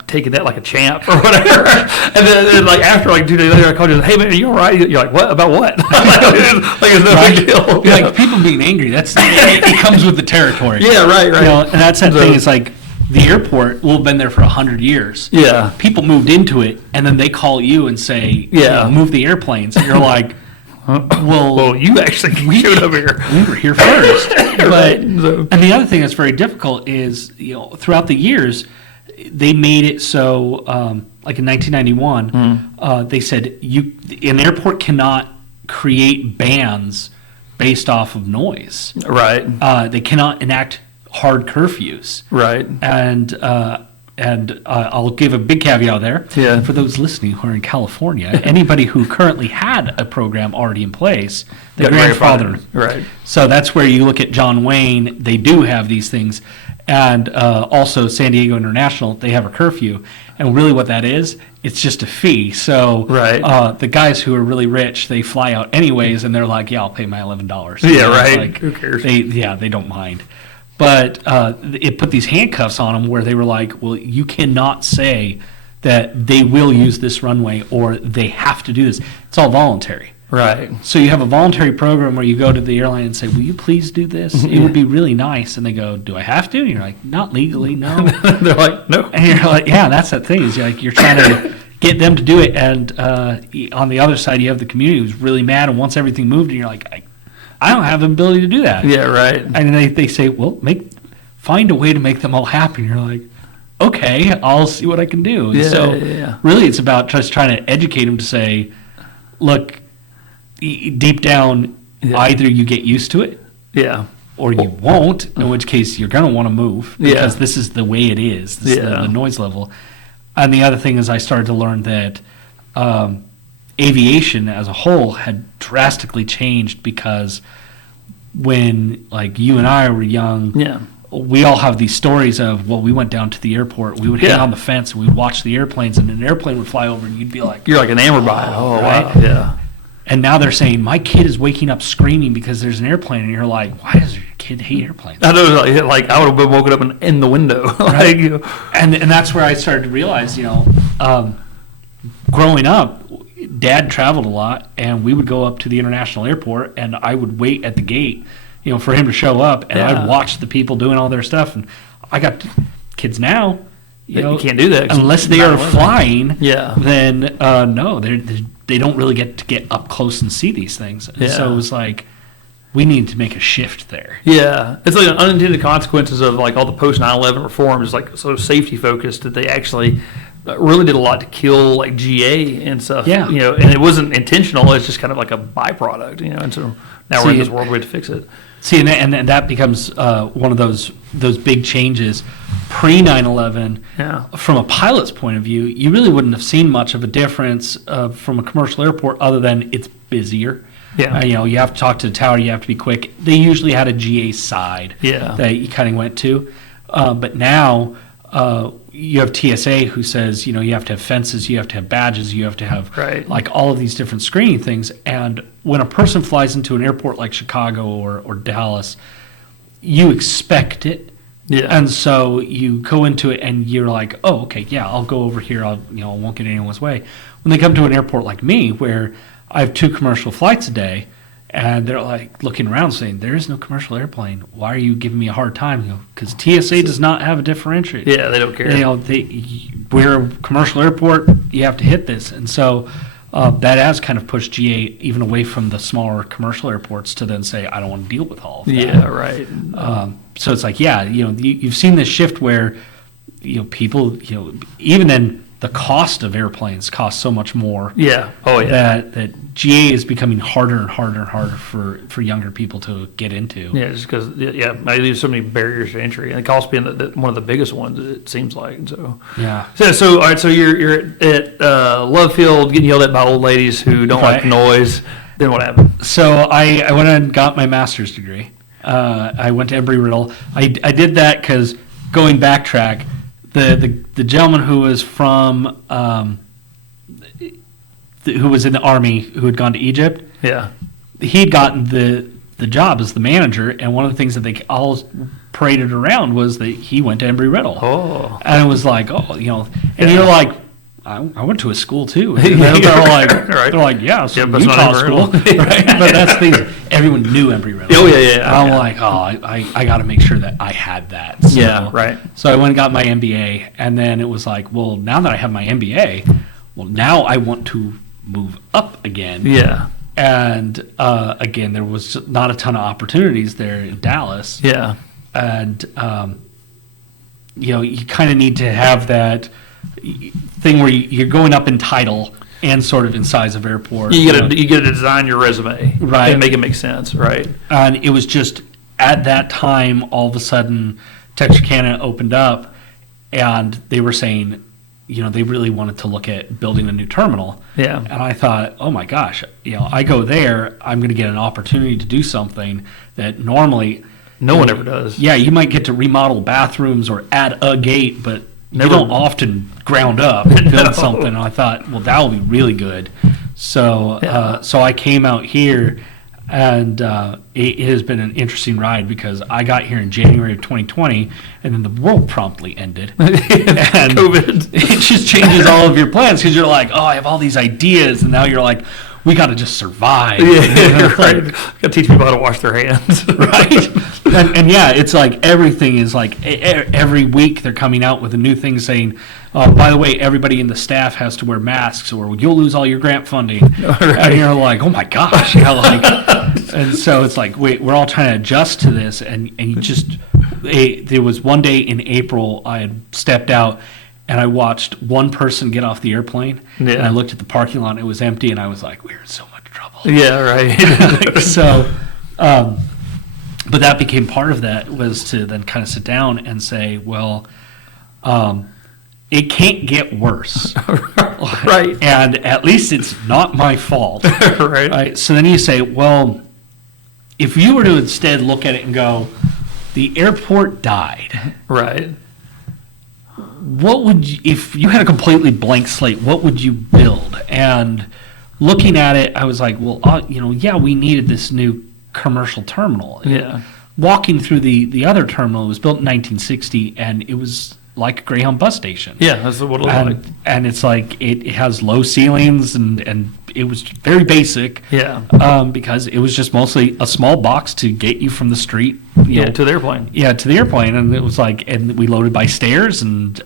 taking that like a champ or whatever. And then like after like 2 days later, I called you, hey man, are you all right? You're like, what about what? It's no big deal. Yeah. Like people being angry, it comes with the territory. Yeah, right. You know, and that's that thing. It's like the airport will have been there for 100 years. Yeah. People moved into it, and then they call you and say, Yeah. move the airplanes. And you're like, well, you actually showed up here. we were here first. Right. And the other thing that's very difficult is, throughout the years, they made it so, like in 1991, they said an airport cannot create bans based off of noise. Right. They cannot enact hard curfews. Right. And I'll give a big caveat there. Yeah. For those listening who are in California, anybody who currently had a program already in place, the grandfather. Right. So that's where you look at John Wayne. They do have these things, and also San Diego International. They have a curfew, and really what that is, it's just a fee. So right. The guys who are really rich, they fly out anyways, and they're like, "Yeah, I'll pay my $11." Yeah, right. Like, who cares? They don't mind. But it put these handcuffs on them where they were like, well, you cannot say that they will use this runway or they have to do this. It's all voluntary. Right. So you have a voluntary program where you go to the airline and say, will you please do this? It would be really nice. And they go, do I have to? And you're like, not legally, no. They're like, no. And you're like, yeah, that's the thing. Is you're trying to get them to do it. And on the other side, you have the community who's really mad and wants everything moved. And you're like, I don't have the ability to do that. Yeah, right. And they say, well, find a way to make them all happy. And you're like, okay, I'll see what I can do. Yeah, so yeah. really it's about just trying to educate them to say, look, deep down, either you get used to it Yeah. or you won't, in which case you're going to want to move because Yeah. this is the way it is. This is Yeah. the noise level. And the other thing is I started to learn that aviation as a whole had drastically changed because when like you and I were young, Yeah. we all have these stories of, well, we went down to the airport, we would hang Yeah. on the fence and we'd watch the airplanes and an airplane would fly over and you'd be like, You're like enamored by it. Oh, right? wow. Yeah. and now they're saying, my kid is waking up screaming because there's an airplane. And you're like, why does your kid hate airplanes? I know, like I would have been woken up in the window. like, And that's where I started to realize, growing up, Dad traveled a lot, and we would go up to the international airport, and I would wait at the gate, for him to show up, and Yeah. I'd watch the people doing all their stuff. And I got kids now, you can't do that 'cause unless they it's are 9/11. flying. Yeah. Then no, they don't really get to get up close and see these things. And so it was like, we need to make a shift there. Yeah, it's like unintended consequences of like all the post 9/11 reforms, like so safety focused that they actually really did a lot to kill like GA and stuff. Yeah. And it wasn't intentional. It's just kind of like a byproduct. And so now we're in this world we have to fix it. See, and that becomes one of those big changes. Pre 9/11, Yeah. from a pilot's point of view, you really wouldn't have seen much of a difference from a commercial airport other than it's busier. Yeah. You have to talk to the tower, you have to be quick. They usually had a GA side Yeah. that you kind of went to. But now you have TSA who says, you have to have fences, you have to have badges, you have to have Right. like all of these different screening things. And when a person flies into an airport like Chicago or Dallas, you expect it. Yeah. And so you go into it and you're like, oh, okay, yeah, I'll go over here. I won't get in anyone's way. When they come to an airport like me, where I have 2 commercial flights a day, and they're like looking around saying, there is no commercial airplane. Why are you giving me a hard time? Because TSA does not have a differentiator. Yeah, they don't care. We're a commercial airport. You have to hit this. And so that has kind of pushed GA even away from the smaller commercial airports to then say, I don't want to deal with all of that. Yeah, right. So it's like, you've seen this shift where, people, even then the cost of airplanes costs so much more. Yeah. Oh, yeah. That GA is becoming harder and harder and harder for younger people to get into. Yeah, just because there's so many barriers to entry, and the cost being one of the biggest ones. It seems like, and so Yeah. So all right. So you're at Love Field getting yelled at by old ladies who don't like Right. noise. Then what happened? So I went and got my master's degree. I went to Embry-Riddle. I did that because going backtrack, The gentleman who was from who was in the army, who had gone to Egypt, Yeah. he'd gotten the job as the manager, and one of the things that they all paraded around was that he went to Embry-Riddle. Oh. And it was like, oh, and Yeah. you're like, I went to a school too. And they're like, Right. they're like, yeah, so Yeah, but it's not Utah school, Embry-Riddle. right? But that's the thing. Everyone knew Embry-Riddle. Oh, yeah, yeah. And I'm Yeah. like, I got to make sure that I had that. So, Yeah, right. So I went and got my MBA, and then it was like, well, now that I have my MBA, well, now I want to move up again. Yeah. And again, there was not a ton of opportunities there in Dallas. Yeah. And you kind of need to have that thing where you're going up in title and sort of in size of airport. You got to design your resume, Right. and make it make sense, right? And it was just at that time, all of a sudden, Texarkana opened up, and they were saying, they really wanted to look at building a new terminal. Yeah. And I thought, oh my gosh, I go there, I'm going to get an opportunity to do something that normally No one ever does. Yeah, you might get to remodel bathrooms or add a gate, but Never- you don't often ground up and build No. something. And I thought, well, that will be really good. So, Yeah. so I came out here, and it has been an interesting ride because I got here in January of 2020, and then the world promptly ended. And COVID. it just changes all of your plans because you're like, oh, I have all these ideas, and now you're like, we got to just survive. Yeah, right. Got to teach people how to wash their hands. Right. And yeah, it's like everything is like every week they're coming out with a new thing saying, by the way, everybody in the staff has to wear masks or you'll lose all your grant funding. Right. And you're like, oh my gosh. And so it's like, wait, we're all trying to adjust to this. And you just, there was one day in April I had stepped out and I watched one person get off the airplane. Yeah. And I looked at the parking lot and it was empty. And I was like, we're in so much trouble. Yeah, right. So, but that became part of that was to then kind of sit down and say, well, it can't get worse. Right. And at least it's not my fault. Right. Right. So then you say, well, if you were to instead look at it and go, the airport died. Right. What would you, if you had a completely blank slate, what would you build? And looking at it, I was like, well, yeah, we needed this new commercial terminal. Yeah. Walking through the other terminal, it was built in 1960, and it was like a Greyhound bus station. Yeah, that's what it looked like. And it's like it has low ceilings, and it was very basic. Yeah. Because it was just mostly a small box to get you from the street. Yeah, to the airplane. Yeah, to the airplane, and it was like, and we loaded by stairs, and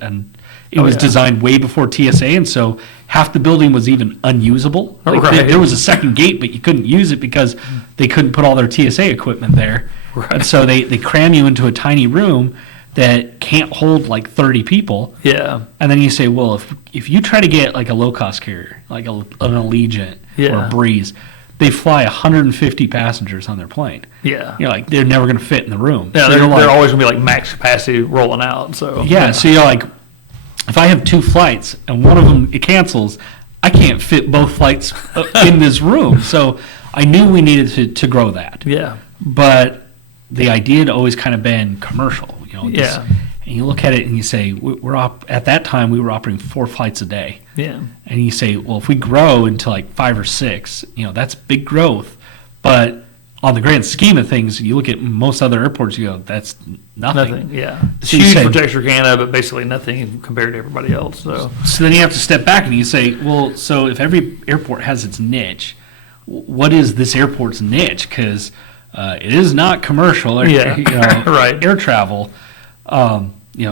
it was yeah. designed way before TSA, and so half the building was even unusable. Like Right. there was a second gate, but you couldn't use it because they couldn't put all their TSA equipment there. Right. And so they cram you into a tiny room that can't hold like 30 people. Yeah. And then you say, well, if you try to get like a low-cost carrier, like an Allegiant or Yeah. a Breeze, they fly 150 passengers on their plane. Yeah. You're like, they're never going to fit in the room. Yeah, So they're you're like, always going to be like max capacity rolling out. So yeah, so you're like, if I have two flights and one of them it cancels, I can't fit both flights in this room. So I knew we needed to grow that. Yeah. But the idea had always kind of been commercial. Yeah. And you look at it and you say, at that time we were operating 4 flights a day. Yeah. And you say, well, if we grow into like 5 or 6, that's big growth. But on the grand scheme of things, you look at most other airports, you go, that's nothing. Nothing. Yeah. It's So you huge say- for Texarkana, but basically nothing compared to everybody else. So So then you have to step back and you say, well, so if every airport has its niche, what is this airport's niche? Because it is not commercial, or, Yeah. Right. air travel.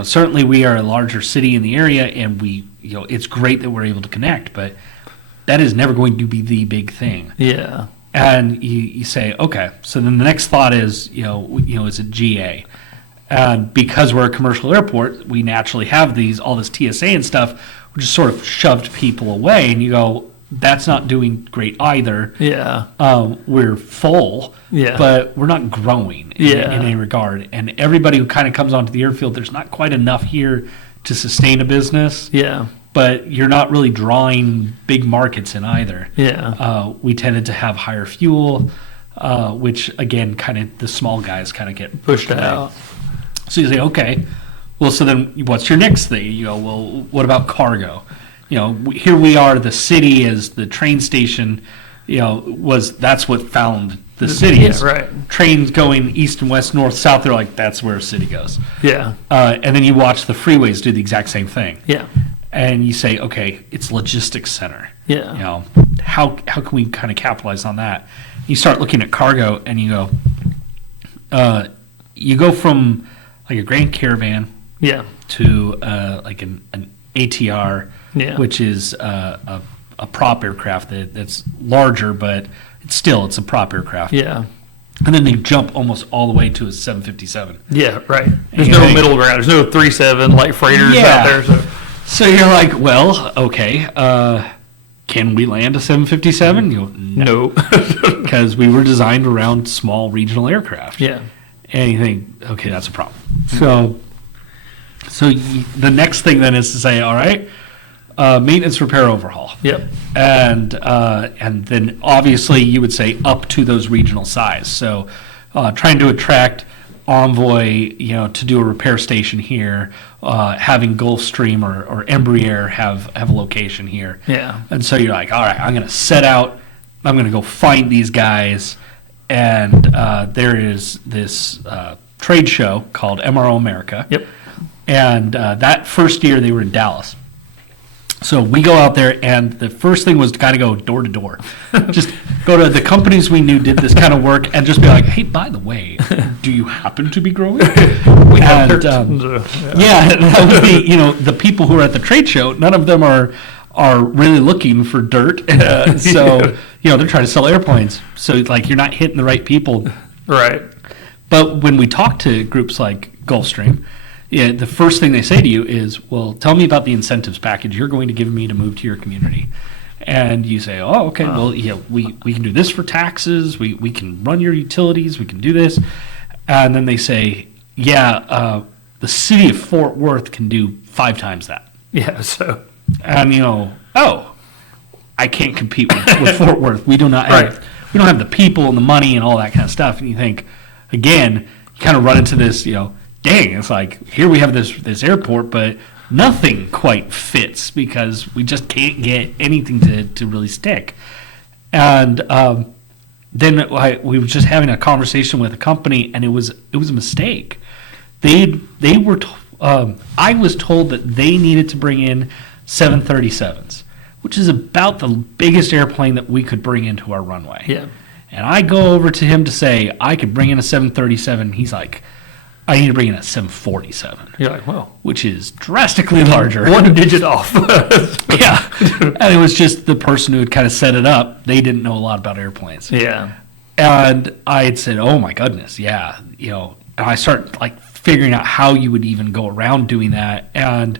Certainly we are a larger city in the area, and it's great that we're able to connect, but that is never going to be the big thing. yeah. And you say, okay, so then the next thought is, is it GA? And because we're a commercial airport, we naturally have all this TSA and stuff, which just sort of shoved people away. And you go, that's not doing great either. Yeah. We're full, Yeah. but we're not growing in Yeah. any regard. And everybody who kind of comes onto the airfield, there's not quite enough here to sustain a business. Yeah. But you're not really drawing big markets in either. Yeah. We tended to have higher fuel, which again, kind of the small guys kind of get Pushed away. out. So you say, okay, Well, so then what's your next thing? You go, well, what about cargo? Here we are, the city is the train station, that's what found the city. Yeah, right. Trains going east and west, north, south, they're like, that's where a city goes. Yeah. And then you watch the freeways do the exact same thing. Yeah. And you say, okay, it's logistics center. Yeah. How can we kind of capitalize on that? You start looking at cargo and you go from like a Grand Caravan Yeah. to like an ATR, Yeah. which is a prop aircraft that's larger, but it's a prop aircraft. Yeah. And then they jump almost all the way to a 757. Yeah, right. There's you no think- middle ground. There's no 3.7 like freighters Yeah. out there. So. So you're like, well, okay, can we land a 757? You go, No. because we were designed around small regional aircraft. Yeah. And you think, okay, that's a problem. So the next thing then is to say, all right, maintenance, repair, overhaul. Yep. And then obviously you would say up to those regional size. So trying to attract Envoy, to do a repair station here, having Gulfstream or Embraer have a location here. Yeah. And so you're like, all right, I'm going to set out, I'm going to go find these guys. And there is this trade show called MRO America. Yep. And that first year they were in Dallas. So we go out there, and the first thing was to kind of go door to door. Just go to the companies we knew did this kind of work and just be like, hey, by the way, do you happen to be growing? We have And, yeah, that would be, the people who are at the trade show, none of them are really looking for dirt. So, they're trying to sell airplanes. So, like, you're not hitting the right people. Right. But when we talk to groups like Gulfstream, the first thing they say to you is, well, tell me about the incentives package you're going to give me to move to your community. And you say, oh, okay, well, we can do this for taxes. We can run your utilities. We can do this. And then they say, the city of Fort Worth can do 5 times that. Yeah. So. And I can't compete with Fort Worth. We do not have, we don't have the people and the money and all that kind of stuff. And you think, again, you kind of run into this, dang, it's like, here we have this airport, but nothing quite fits because we just can't get anything to really stick. And then we were just having a conversation with a company, and it was a mistake. They were I was told that they needed to bring in 737s, which is about the biggest airplane that we could bring into our runway. Yeah. And I go over to him to say I could bring in a 737. He's like, I need to bring in a 747. You're like, well, which is drastically larger. one digit off. Yeah. And it was just the person who had kind of set it up. They didn't know a lot about airplanes. Yeah. And I had said, oh my goodness, yeah. And I start like figuring out how you would even go around doing that. And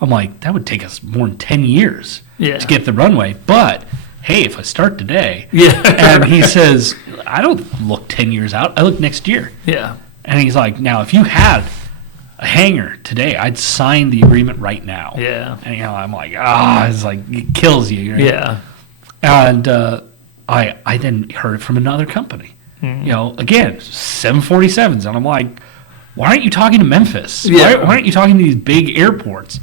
I'm like, that would take us more than 10 years to get the runway. But hey, if I start today. Yeah. And he says, I don't look 10 years out. I look next year. Yeah. And he's like, now, if you had a hangar today, I'd sign the agreement right now. Yeah. And, I'm like, it's like, it kills you. Right? Yeah. And I then heard it from another company. Again, 747s. And I'm like, why aren't you talking to Memphis? Yeah. Why aren't you talking to these big airports?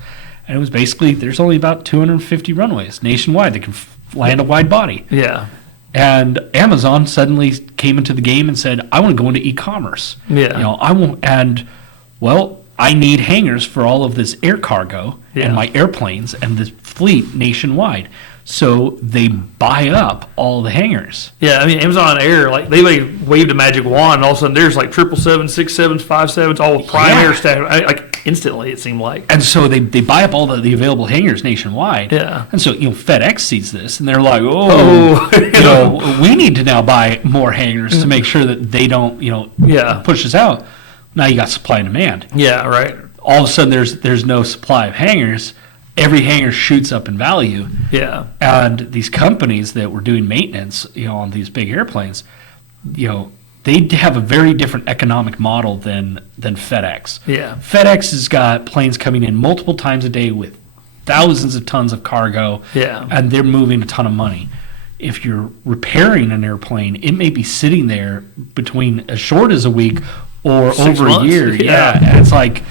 And it was basically, there's only about 250 runways nationwide that can land a wide body. Yeah. And Amazon suddenly came into the game and said, I want to go into e-commerce. Yeah. I won't, and I need hangars for all of this air cargo and my airplanes and this fleet nationwide. So they buy up all the hangars. Yeah, I mean, Amazon Air, like, they waved a magic wand, and all of a sudden there's like 777s, 6.7s, 5.7s, all with prime air staff. Like, instantly, it seemed like. And so they buy up all the available hangars nationwide. Yeah. And so, FedEx sees this, and they're like, we need to now buy more hangars to make sure that they don't, push us out. Now you got supply and demand. Yeah, right. All of a sudden, there's no supply of hangars. Every hangar shoots up in value. Yeah. And these companies that were doing maintenance, on these big airplanes, they have a very different economic model than FedEx. Yeah. FedEx has got planes coming in multiple times a day with thousands of tons of cargo. Yeah. And they're moving a ton of money. If you're repairing an airplane, it may be sitting there between as short as a week or 6 over months. a year. Yeah. And it's like,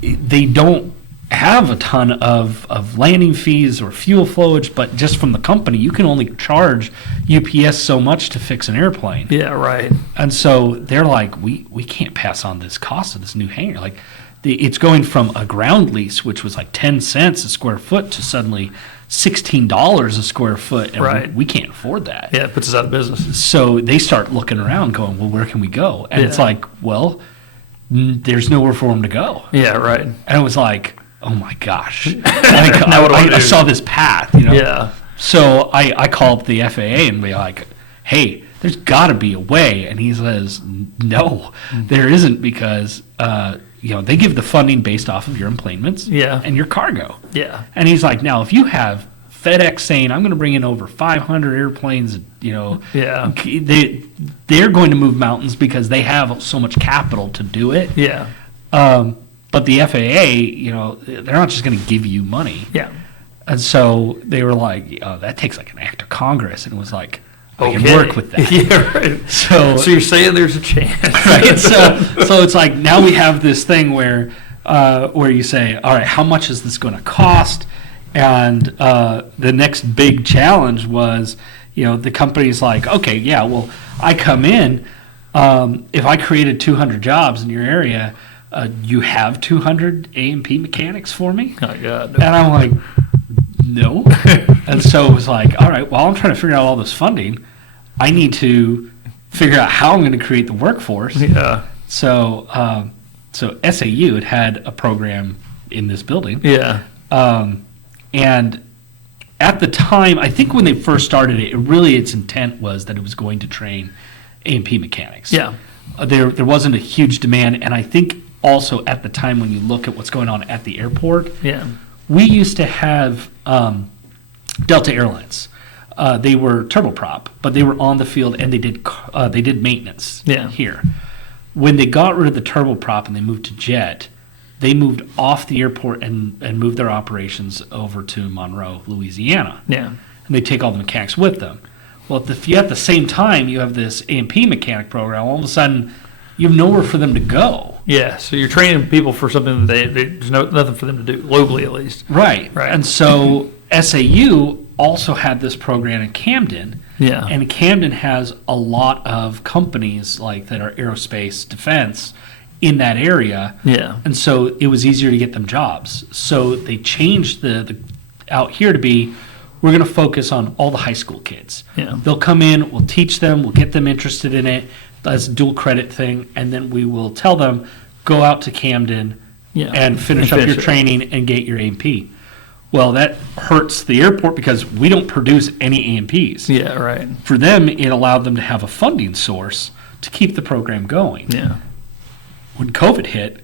they don't have a ton of landing fees or fuel flowage, but just from the company, you can only charge UPS so much to fix an airplane. Yeah, right. And so they're like, we can't pass on this cost of this new hangar. Like, it's going from a ground lease, which was like 10 cents a square foot, to suddenly $16 a square foot. And Right. we can't afford that. Yeah, it puts us out of business. So they start looking around going, well, where can we go? And it's Yeah. like, well, there's nowhere for them to go. Yeah, right. And it was like, oh my gosh. Now what do I do? I saw this path, Yeah. So I call up the FAA and be like, hey, there's got to be a way. And he says, no, there isn't, because they give the funding based off of your enplanements Yeah. and your cargo. Yeah. And he's like, now, if you have FedEx saying, I'm going to bring in over 500 airplanes, Yeah. they're going to move mountains because they have so much capital to do it. Yeah. But the FAA, they're not just going to give you money. Yeah. And so they were like, that takes like an act of Congress. And it was like, I can Okay. work with that. Yeah, right. So So you're saying there's a chance. right. So it's like, now we have this thing where you say, all right, how much is this going to cost? And the next big challenge was, the company's like, okay, yeah, well, I come in, if I created 200 jobs in your area, you have 200 A&P mechanics for me? Oh, God. And I'm like, no. And so it was like, all right, well, I'm trying to figure out all this funding. I need to figure out how I'm going to create the workforce. Yeah. So SAU had a program in this building. Yeah. And at the time, I think when they first started it, its intent was that it was going to train A&P mechanics. Yeah. There wasn't a huge demand, and I think also at the time when you look at what's going on at the airport, Yeah. we used to have Delta Airlines. They were turboprop, but they were on the field and they did maintenance here. When they got rid of the turboprop and they moved to jet, they moved off the airport and moved their operations over to Monroe, Louisiana. Yeah. And they take all the mechanics with them. Well, if you at the same time you have this A&P mechanic program, all of a sudden you have nowhere for them to go. Yeah. So you're training people for something that there's nothing for them to do, locally at least. Right. Right. And so SAU also had this program in Camden. Yeah. And Camden has a lot of companies like that are aerospace defense in that area. Yeah. And so it was easier to get them jobs. So they changed the out here to be, we're going to focus on all the high school kids. Yeah. They'll come in, we'll teach them, we'll get them interested in it. That's a dual credit thing. And then we will tell them, go out to Camden Yeah. and finish And up your it. training and get your A&P. Well, that hurts the airport because we don't produce any A&Ps. Yeah. Right. For them, it allowed them to have a funding source to keep the program going. Yeah. When COVID hit,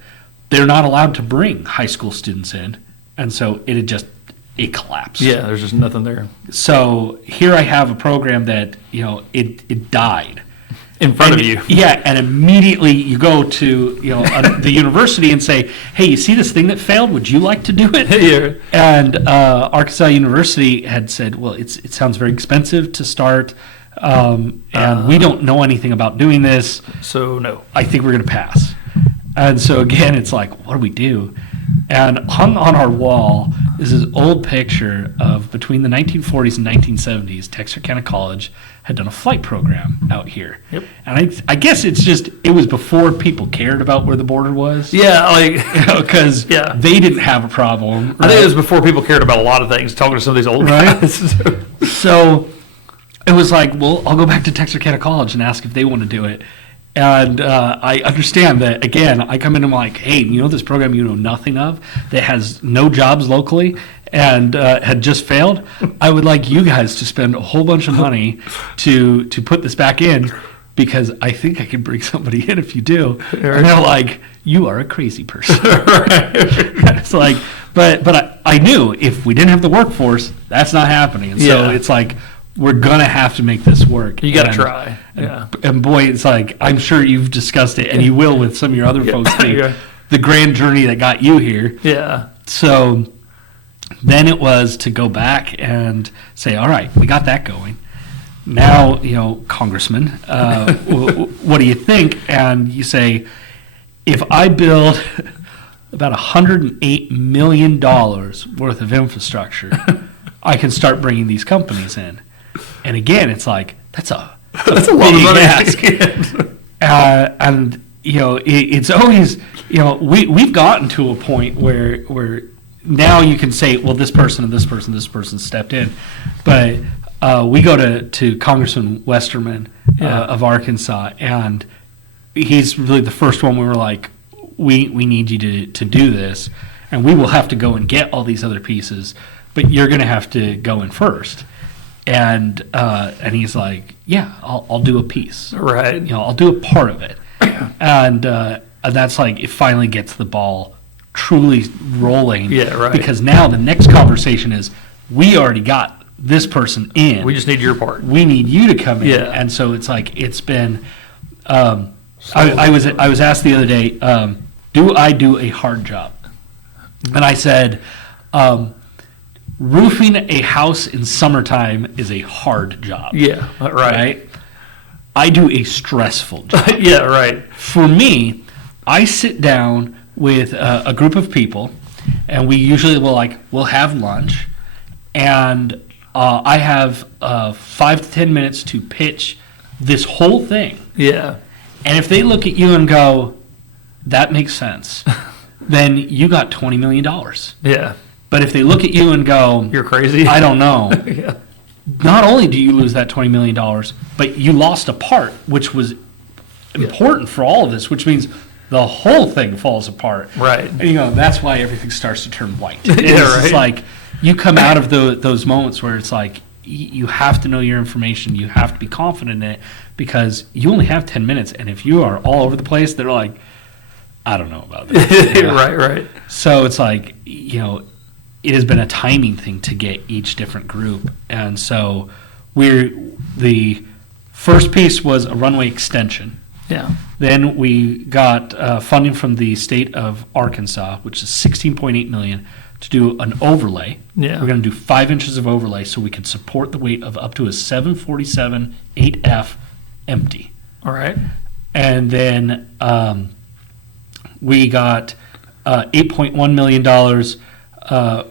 they're not allowed to bring high school students in, and so it collapsed. Yeah. There's just nothing there So here I have a program that it died in front And of you. Yeah, and immediately you go to the university and say, "Hey, you see this thing that failed? Would you like to do it?" Yeah. And Arkansas University had said, "Well, it sounds very expensive to start, and we don't know anything about doing this. So no. I think we're going to pass." And so again, it's like, what do we do? And hung on our wall is this old picture of between the 1940s and 1970s, Texarkana College had done a flight program out here. Yep. And I guess it was before people cared about where the border was. Yeah. Like. Because Yeah. they didn't have a problem. I think it was before people cared about a lot of things. Talking to some of these old Right. guys. So it was like, well, I'll go back to Texarkana College and ask if they want to do it. And I understand that, again, I come in and I'm like, hey, this program you know nothing of that has no jobs locally and had just failed? I would like you guys to spend a whole bunch of money to put this back in because I think I can bring somebody in if you do. And they're like, you are a crazy person. It's like, but I knew if we didn't have the workforce, that's not happening. And so Yeah. it's like, we're going to have to make this work. You got to And- try. Yeah. And boy, it's like, I'm sure you've discussed it, and you will with some of your other folks, Yeah. the grand journey that got you here. Yeah. So then it was to go back and say, all right, we got that going. Now, Congressman, what do you think? And you say, if I build about $108 million worth of infrastructure, I can start bringing these companies in. And again, it's like, that's a That's a lot of money. ask. And, it's always, we've gotten to a point where now you can say, well, this person and this person stepped in. But we go to Congressman Westerman of Arkansas, and he's really the first one we were like, we need you to do this, and we will have to go and get all these other pieces, but you're going to have to go in first. And he's like, yeah, I'll do a piece. Right. I'll do a part of it. And that's like, it finally gets the ball truly rolling. Yeah, right. Because now the next conversation is, we already got this person in. We just need your part. We need you to come in. Yeah. And so it's like, it's been, I was asked the other day, do I do a hard job? And I said, roofing a house in summertime is a hard job. Yeah, right. I do a stressful job. Yeah, right. For me, I sit down with a group of people, and we usually we'll have lunch, and I have 5 to 10 minutes to pitch this whole thing. Yeah. And if they look at you and go, that makes sense, then you got $20 million. Yeah. But if they look at you and go, You're crazy. I don't know, Yeah. not only do you lose that $20 million, but you lost a part, which was important for all of this, which means the whole thing falls apart. Right. And that's why everything starts to turn white. Yeah, It's right. like you come out of those moments where it's like you have to know your information, you have to be confident in it, because you only have 10 minutes, and if you are all over the place, they're like, I don't know about this. Right. So it's like, it has been a timing thing to get each different group. And so the first piece was a runway extension. Yeah. Then we got funding from the state of Arkansas, which is $16.8 million, to do an overlay. Yeah. We're going to do 5 inches of overlay so we could support the weight of up to a 747 8F empty. All right. And then we got $8.1 million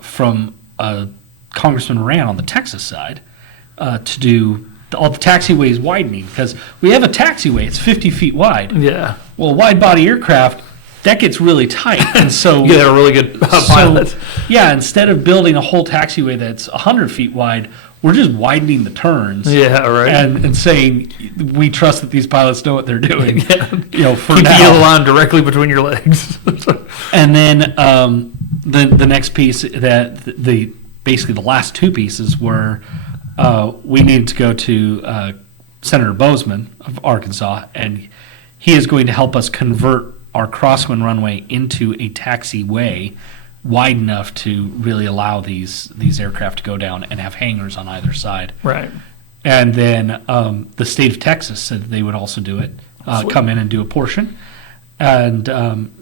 from Congressman Rand on the Texas side to do all the taxiways widening, because we have a taxiway, it's 50 feet wide. Yeah. Well, wide body aircraft, that gets really tight. And so You got a really good pilot. yeah, instead of building a whole taxiway that's 100 feet wide, we're just widening the turns. Yeah, right. And saying, we trust that these pilots know what they're doing. For Keep now. the yellow line directly between your legs. And then the next piece, that basically the last 2 pieces were, we needed to go to Senator Bozeman of Arkansas, and he is going to help us convert our crosswind runway into a taxiway wide enough to really allow these aircraft to go down and have hangars on either side. Right. And then the state of Texas said that they would also do it, come in and do a portion. And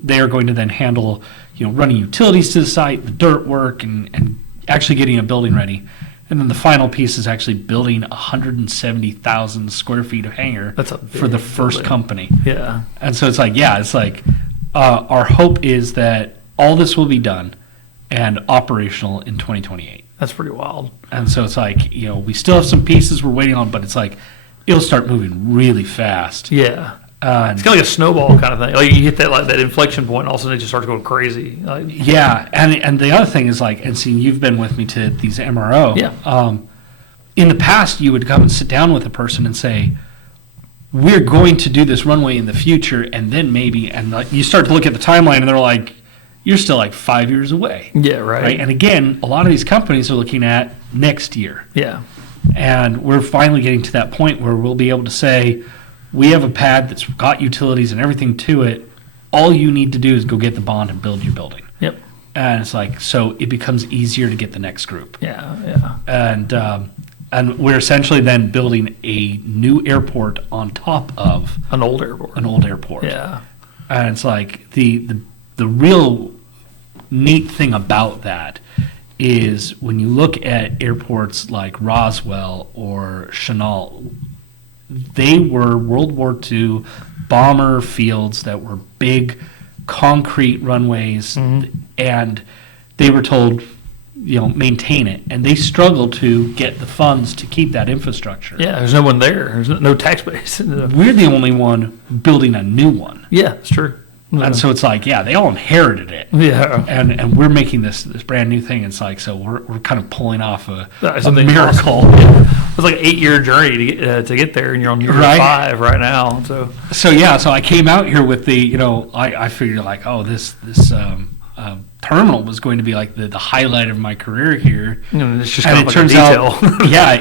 they are going to then handle, running utilities to the site, the dirt work, and actually getting a building ready. And then the final piece is actually building 170,000 square feet of hangar for the first building. company. Yeah. And so it's like, our hope is that all this will be done and operational in 2028. That's pretty wild. And so it's like, we still have some pieces we're waiting on, but it's like, it'll start moving really fast. Yeah. And It's kind of like a snowball kind of thing. Like you hit that inflection point, all of a sudden it just starts going crazy. yeah, and the other thing is and seeing you've been with me to these MRO. Yeah. In the past, you would come and sit down with a person and say, we're going to do this runway in the future, and then maybe, and you start to look at the timeline, and they're like, you're still 5 years away. Yeah, right. And again, a lot of these companies are looking at next year. Yeah. And we're finally getting to that point where we'll be able to say, we have a pad that's got utilities and everything to it. All you need to do is go get the bond and build your building. Yep. And it's so it becomes easier to get the next group. Yeah. And we're essentially then building a new airport on top of An old airport. an old airport. Yeah. And it's the real neat thing about that is when you look at airports like Roswell or Chenal, they were World War II bomber fields that were big concrete runways, and they were told, maintain it, and they struggled to get the funds to keep that infrastructure. Yeah, there's no one there. There's no tax base. We're the only one building a new one. Yeah, it's true. And so it's like, they all inherited it. Yeah. And we're making this brand new thing. It's like, so we're kind of pulling off a miracle. It was like an 8-year journey to get there, and you're on year 5 right now. So I came out here with the, I figured like, this terminal was going to be like the highlight of my career here. It's just and kind it of turns out,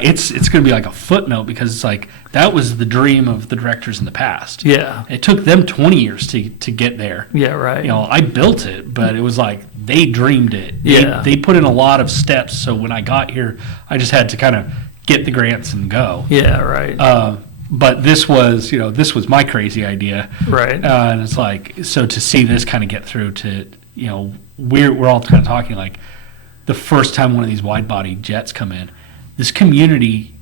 it's going to be like a footnote, because it's like that was the dream of the directors in the past. Yeah. It took them 20 years to get there. Yeah, right. I built it, but it was like they dreamed it. Yeah. They put in a lot of steps, so when I got here, I just had to kind of get the grants and go. Yeah, right. But this was my crazy idea. Right. And it's like, so to see this kind of get through to, we're all kind of talking like the first time one of these wide body jets come in, this community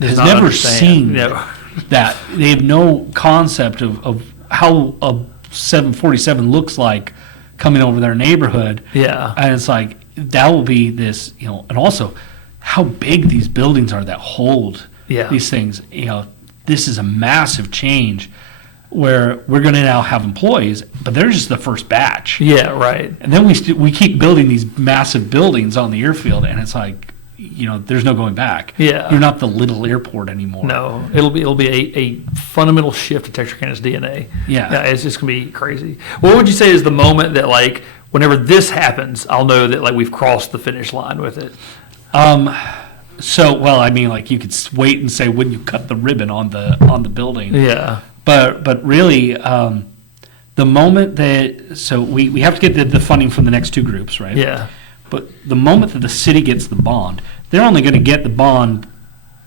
has never seen that. They have no concept of how a 747 looks like coming over their neighborhood. Yeah. And it's like, that will be this, and also how big these buildings are that hold these things. This is a massive change where we're going to now have employees, but they're just the first batch. Yeah, right. And then we keep building these massive buildings on the airfield, and it's like, there's no going back. Yeah. You're not the little airport anymore. No, it'll be a fundamental shift to Texarkana's DNA. Yeah. It's just going to be crazy. What would you say is the moment that, like, whenever this happens, I'll know that, like, we've crossed the finish line with it? You could wait and say when you cut the ribbon on the building. Yeah. But really, the moment that we have to get the funding from the next two groups, right? Yeah. But the moment that the city gets the bond, they're only going to get the bond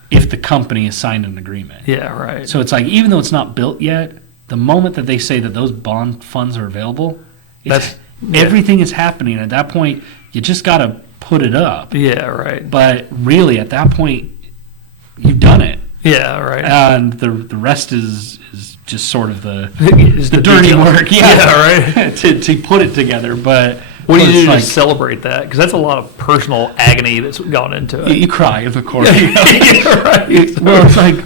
if the company has signed an agreement. Yeah, right. So it's like, even though it's not built yet, the moment that they say that those bond funds are available, everything is happening. At that point, you just got to put it up. Yeah, right. But really, at that point, you've done it. Yeah, right. And the rest is just sort of the dirty detail. work. Yeah, right. to put it together. But what do you do to celebrate that? Because that's a lot of personal agony that's gone into it. You cry, of course. Yeah, right. Well, it's like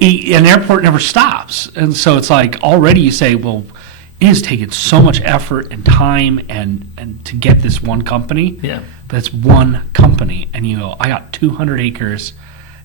an airport never stops, and so it's like already you say, well, it has taken so much effort and time and to get this one company. Yeah. But it's one company, and I got 200 acres.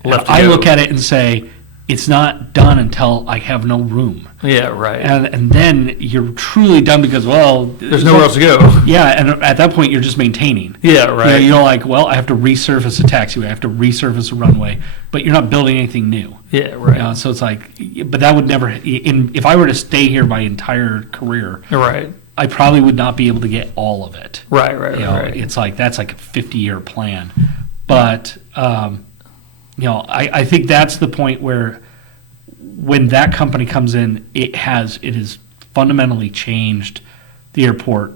I look at it and say, it's not done until I have no room. Yeah, right. And then you're truly done because, there's nowhere else to go. Yeah, and at that point, you're just maintaining. Yeah, right. I have to resurface a taxiway, I have to resurface a runway, but you're not building anything new. Yeah, right. So it's like, but that would never, if I were to stay here my entire career, right, I probably would not be able to get all of it. Right. It's like, that's like a 50-year plan. But, I think that's the point where when that company comes in, it has fundamentally changed the airport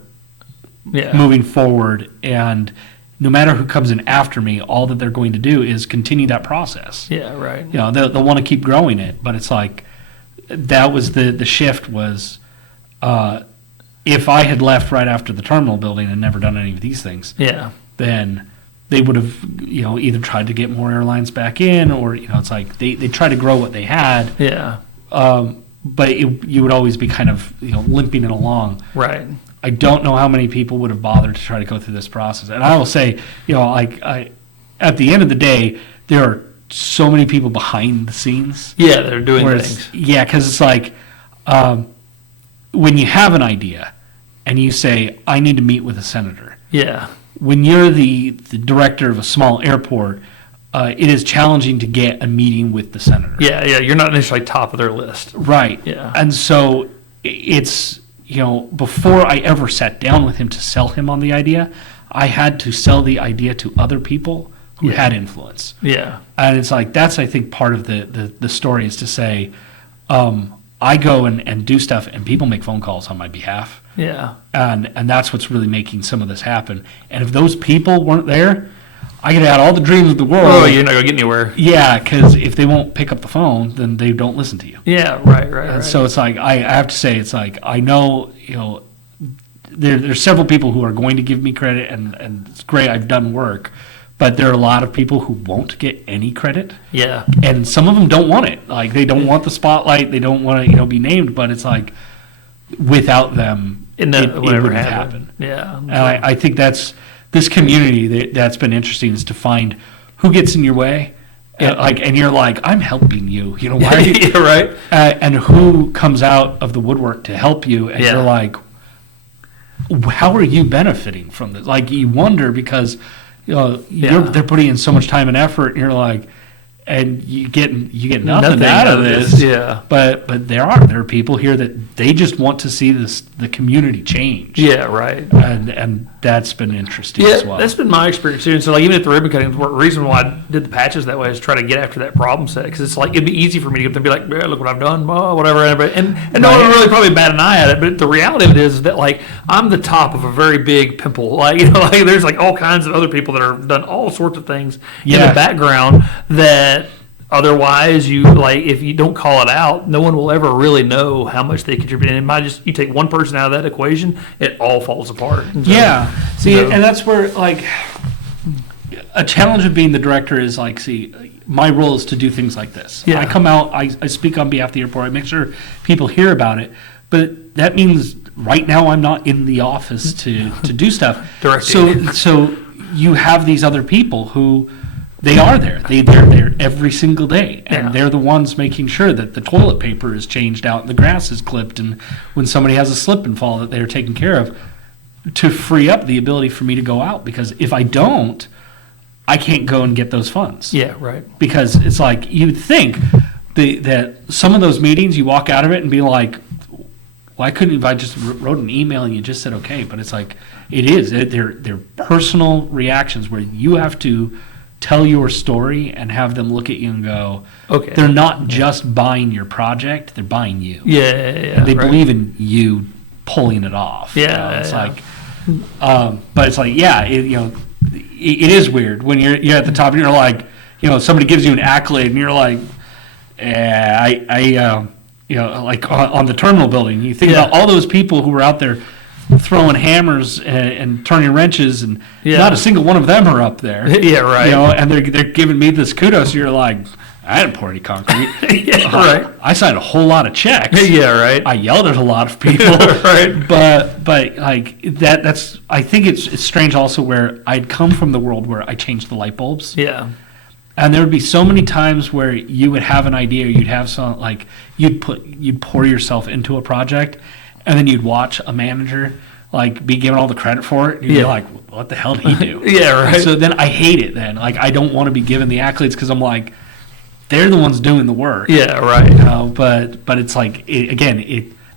moving forward. And no matter who comes in after me, all that they're going to do is continue that process. Yeah, right. They'll want to keep growing it, but it's like that was the shift was if I had left right after the terminal building and never done any of these things, then they would have, either tried to get more airlines back in, or it's like they try to grow what they had. Yeah. But you would always be kind of limping it along. Right. I don't know how many people would have bothered to try to go through this process. And I will say, at the end of the day, there are so many people behind the scenes. Yeah, they're doing things. Yeah, because it's like when you have an idea and you say, I need to meet with a senator. Yeah. When you're the director of a small airport, it is challenging to get a meeting with the senator. Yeah, you're not necessarily top of their list. Right. Yeah. And so it's, before I ever sat down with him to sell him on the idea, I had to sell the idea to other people who had influence. Yeah. And it's like, that's, I think, part of the story is to say, I go and do stuff and people make phone calls on my behalf. Yeah. And that's what's really making some of this happen. And if those people weren't there, I could have had all the dreams of the world. Oh, you're not going to get anywhere. Yeah, because if they won't pick up the phone, then they don't listen to you. Yeah, right. And so it's like, I have to say, it's like, I know, there's several people who are going to give me credit, and it's great, I've done work, but there are a lot of people who won't get any credit. Yeah. And some of them don't want it. Like, they don't want the spotlight, they don't want to, be named, but it's like, without them, it wouldn't happen. Yeah. And I think this community that's been interesting, is to find who gets in your way. And you're like, I'm helping you. Why are you? Yeah, right. And who comes out of the woodwork to help you? And you're like, how are you benefiting from this? Like, you wonder, because they're putting in so much time and effort, and you're like, and you get nothing out of this. Yeah. But there are people here that they just want to see the community change. Yeah, right. And that's been interesting as well. That's been my experience too. And so, like, even at the ribbon cutting, the reason why I did the patches that way is try to get after that problem set, because it's like, it'd be easy for me to get up there and be like, look what I've done, whatever, and no one would really probably bat an eye at it. But the reality of it is that, like, I'm the top of a very big pimple. Like, like, there's like all kinds of other people that have done all sorts of things in the background that otherwise, if you don't call it out, no one will ever really know how much they contribute. And you take one person out of that equation, it all falls apart. And so, and that's where, like, a challenge of being the director is, like, my role is to do things like this. Yeah. I come out, I speak on behalf of the airport, I make sure people hear about it, but that means right now I'm not in the office to do stuff. Directing. So you have these other people who, they are there. They're there every single day, and they're the ones making sure that the toilet paper is changed out and the grass is clipped, and when somebody has a slip and fall, that they're taken care of, to free up the ability for me to go out. Because if I don't, I can't go and get those funds. Yeah, right. Because it's like, you'd think that some of those meetings, you walk out of it and be like, why couldn't, if I just wrote an email and you just said okay? But it's like, they're personal reactions where you have to tell your story and have them look at you and go, okay. They're not just buying your project, they're buying you. Yeah. They believe in you pulling it off. It's like, but it's like, it is weird when you're at the top and you're like, somebody gives you an accolade and you're like, like on the terminal building, you think about all those people who were out there throwing hammers and turning wrenches, and not a single one of them are up there. Yeah, right. And they're giving me this kudos. You're like, I didn't pour any concrete. Right. I signed a whole lot of checks. Yeah, right. I yelled at a lot of people. Right. But like that's I think it's strange also, where I'd come from the world where I changed the light bulbs. Yeah. And there would be so many times where you would have an idea, or you'd have some, like, you'd pour yourself into a project, and then you'd watch a manager, like, be given all the credit for it. And you'd be like, what the hell did he do? Yeah, right. So then I hate it then. Like, I don't want to be given the accolades, because I'm like, they're the ones doing the work. Yeah, right. But it's like, they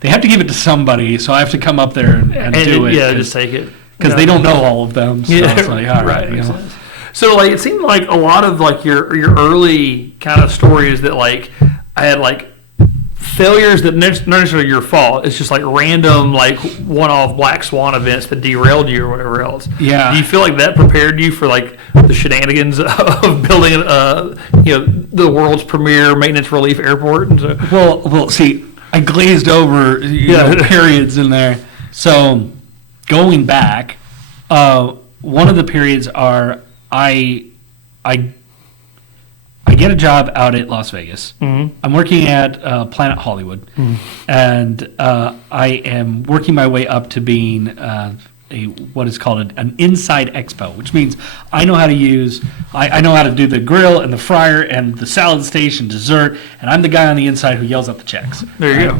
have to give it to somebody, so I have to come up there and do it. Yeah, just take it. Because they don't know all of them. So it's like, all right. So, like, it seemed like a lot of, like, your early kind of stories that, like, I had, like, failures that not necessarily your fault. It's just like random, like, one-off black swan events that derailed you or whatever else. Yeah. Do you feel like that prepared you for, like, the shenanigans of building, the world's premier maintenance relief airport? And so, well, see, I glazed over periods in there. So going back, one of the periods are I get a job out at Las Vegas. Mm-hmm. I'm working at Planet Hollywood, and I am working my way up to being what is called an inside expo, which means I know how to I know how to do the grill and the fryer and the salad station, dessert, and I'm the guy on the inside who yells out the checks. There you go.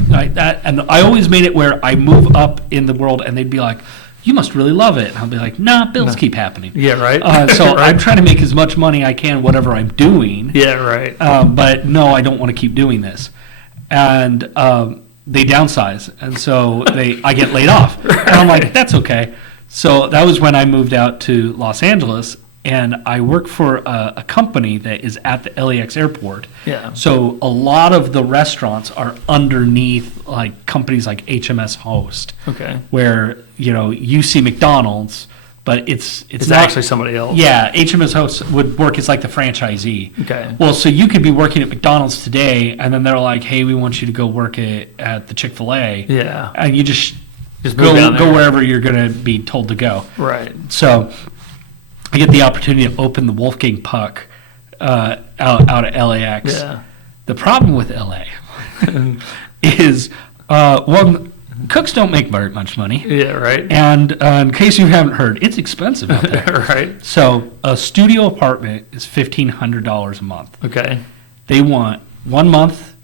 And I always made it where I move up in the world, and they'd be like, you must really love it. And I'll be like, nah, bills keep happening. Yeah, right. So right. I'm trying to make as much money I can, whatever I'm doing. Yeah, right. But no, I don't want to keep doing this. And they downsize, and so I get laid off. And I'm like, that's okay. So that was when I moved out to Los Angeles, and I work for a company that is at the LAX airport. Yeah. So a lot of the restaurants are underneath, like, companies like HMS Host. Okay. Where, you see McDonald's, but it's not actually somebody else. Yeah, HMS Host would work as like the franchisee. Okay. Well, so you could be working at McDonald's today, and then they're like, hey, we want you to go work at the Chick-fil-A. Yeah. And you just Just move down go there. wherever you're going to be told to go. Right. So I get the opportunity to open the Wolfgang Puck out at LAX. Yeah. The problem with LA is, one, cooks don't make very much money. Yeah, right. And in case you haven't heard, it's expensive out there. Right. So a studio apartment is $1,500 a month. Okay. They want 1 month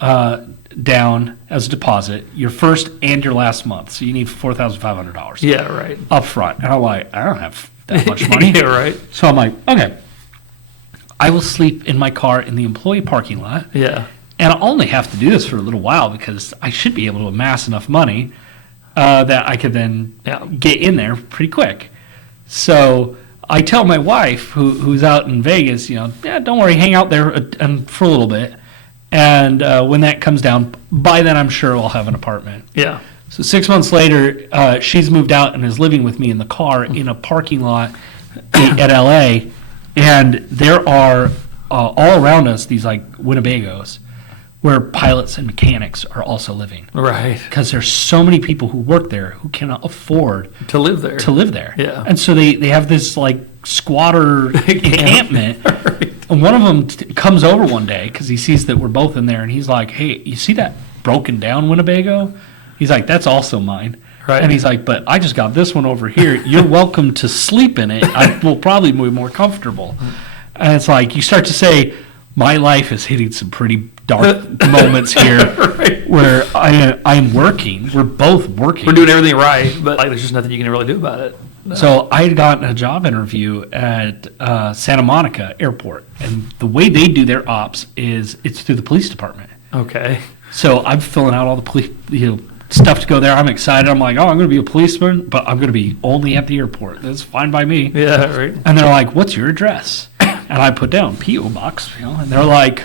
down as a deposit, your first and your last month. So you need $4,500 Yeah, right. up front. And I'm like, I don't have that much money. Yeah, right. So I'm like, okay, I will sleep in my car in the employee parking lot. Yeah. And I'll only have to do this for a little while because I should be able to amass enough money that I could then get in there pretty quick. So I tell my wife, who's out in Vegas, don't worry, hang out there for a little bit. And when that comes down, by then I'm sure I'll have an apartment. Yeah. So 6 months later, she's moved out and is living with me in the car in a parking lot at LA. And there are all around us these like Winnebagos where pilots and mechanics are also living. Right. Because there's so many people who work there who cannot afford To live there. to live there. Yeah. And so they have this like squatter encampment. Right. And one of them comes over one day because he sees that we're both in there, and he's like, "Hey, you see that broken down Winnebago?" He's like, "That's also mine." Right. And he's like, "But I just got this one over here. You're welcome to sleep in it. I will probably be more comfortable." And it's like you start to say, "My life is hitting some pretty dark moments here, Right. where I'm working. We're both working. We're doing everything right, but like, there's just nothing you can really do about it. So I had gotten a job interview at Santa Monica Airport, and the way they do their ops is it's through the police department. Okay. So I'm filling out all the police, stuff to go there. I'm excited. I'm like, oh, I'm going to be a policeman, but I'm going to be only at the airport. That's fine by me. Yeah, right. And they're like, what's your address? And I put down P.O. Box, and they're like,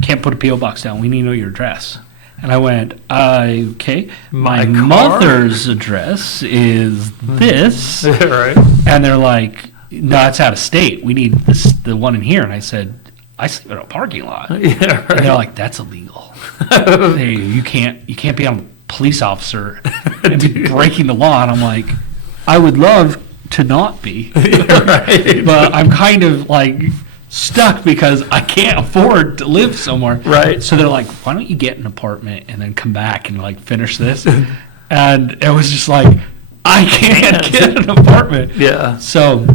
can't put a P.O. Box down. We need to know your address. And I went, okay, my My car? mother's address is this. Yeah, right. And they're like, no, it's out of state. We need the one in here. And I said, I sleep in a parking lot. Yeah, right. And they're like, that's illegal. Hey, you can't be on a police officer and be breaking the law. And I'm like, I would love to not be, Right. but I'm kind of like stuck because I can't afford to live somewhere. Right. So they're like, why don't you get an apartment and then come back and like finish this? And it was just like, I can't get an apartment. Yeah. So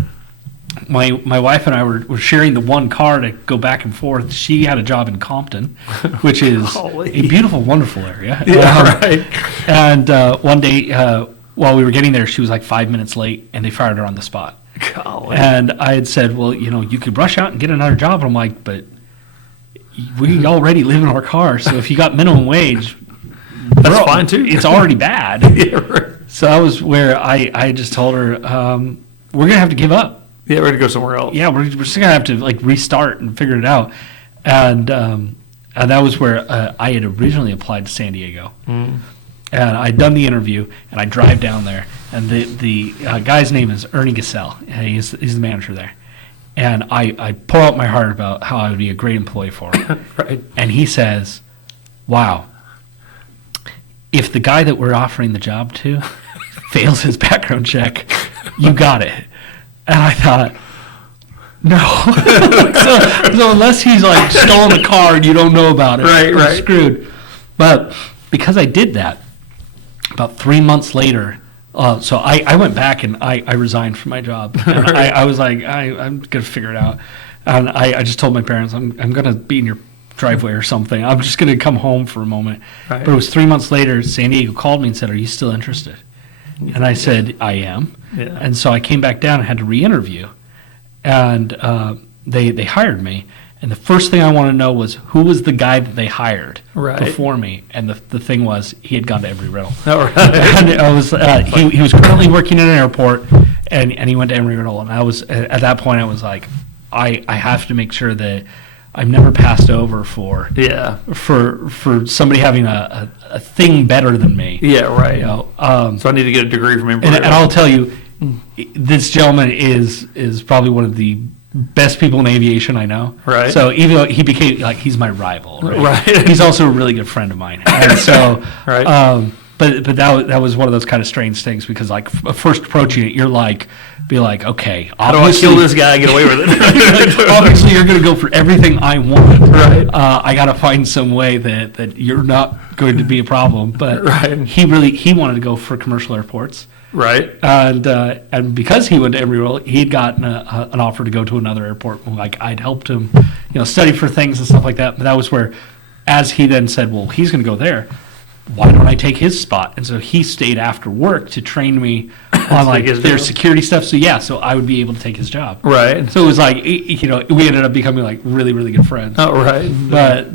my wife and I were sharing the one car to go back and forth. She had a job in Compton, which is Golly. a beautiful, wonderful area. Yeah, right. And one day while we were getting there, she was like 5 minutes late, and they fired her on the spot. Golly. And I had said, well, you could rush out and get another job. And I'm like, but we already live in our car, so if you got minimum wage, That's fine, too. It's already bad. Yeah, right. So that was where I just told her, we're going to have to give up. Yeah, we're going to go somewhere else. Yeah, we're just going to have to like restart and figure it out. And that was where I had originally applied to San Diego. And I'd done the interview, and I drive down there, and the guy's name is Ernie Gassell. And he's the manager there. And I pour out my heart about how I would be a great employee for him. Right. And he says, wow, if the guy that we're offering the job to fails his background check, you got it. And I thought, no. so unless he's like stolen a car and you don't know about it, Right, we're right. screwed. But because I did that, about 3 months later, so I went back and I resigned from my job. And I was like, I'm going to figure it out. And I just told my parents, I'm going to be in your driveway or something. I'm just going to come home for a moment. Right. But it was 3 months later, San Diego called me and said, are you still interested? And I said, I am. Yeah. And so I came back down and had to re-interview. And they hired me. And the first thing I wanted to know was who was the guy that they hired Right. before me. And the thing was, he had gone to every rental. All right. And I was he was currently working at an airport, and he went to every rental. And I was at that point, I was like, I have to make sure that I'm never passed over for Yeah. for somebody having a thing better than me. Yeah, right. So I need to get a degree from him. and I'll tell you, this gentleman is probably one of the best people in aviation I know. Right. So even though he became like he's my rival, right? Right. He's also a really good friend of mine, and so Right. But that was one of those kind of strange things because like first approaching it, you're like, okay, How do I kill this guy and get away with it? obviously you're going to go for everything I want. Right. I got to find some way that you're not going to be a problem. But Right. he wanted to go for commercial airports. Right. And because he went to Embry-Riddle, he'd gotten an offer to go to another airport. Like I'd helped him, study for things and stuff like that. But that was where, as he then said, well, he's going to go there. Why don't I take his spot? And so he stayed after work to train me on like their security stuff. So I would be able to take his job. Right. So it was like, we ended up becoming like really, really good friends. Oh, right.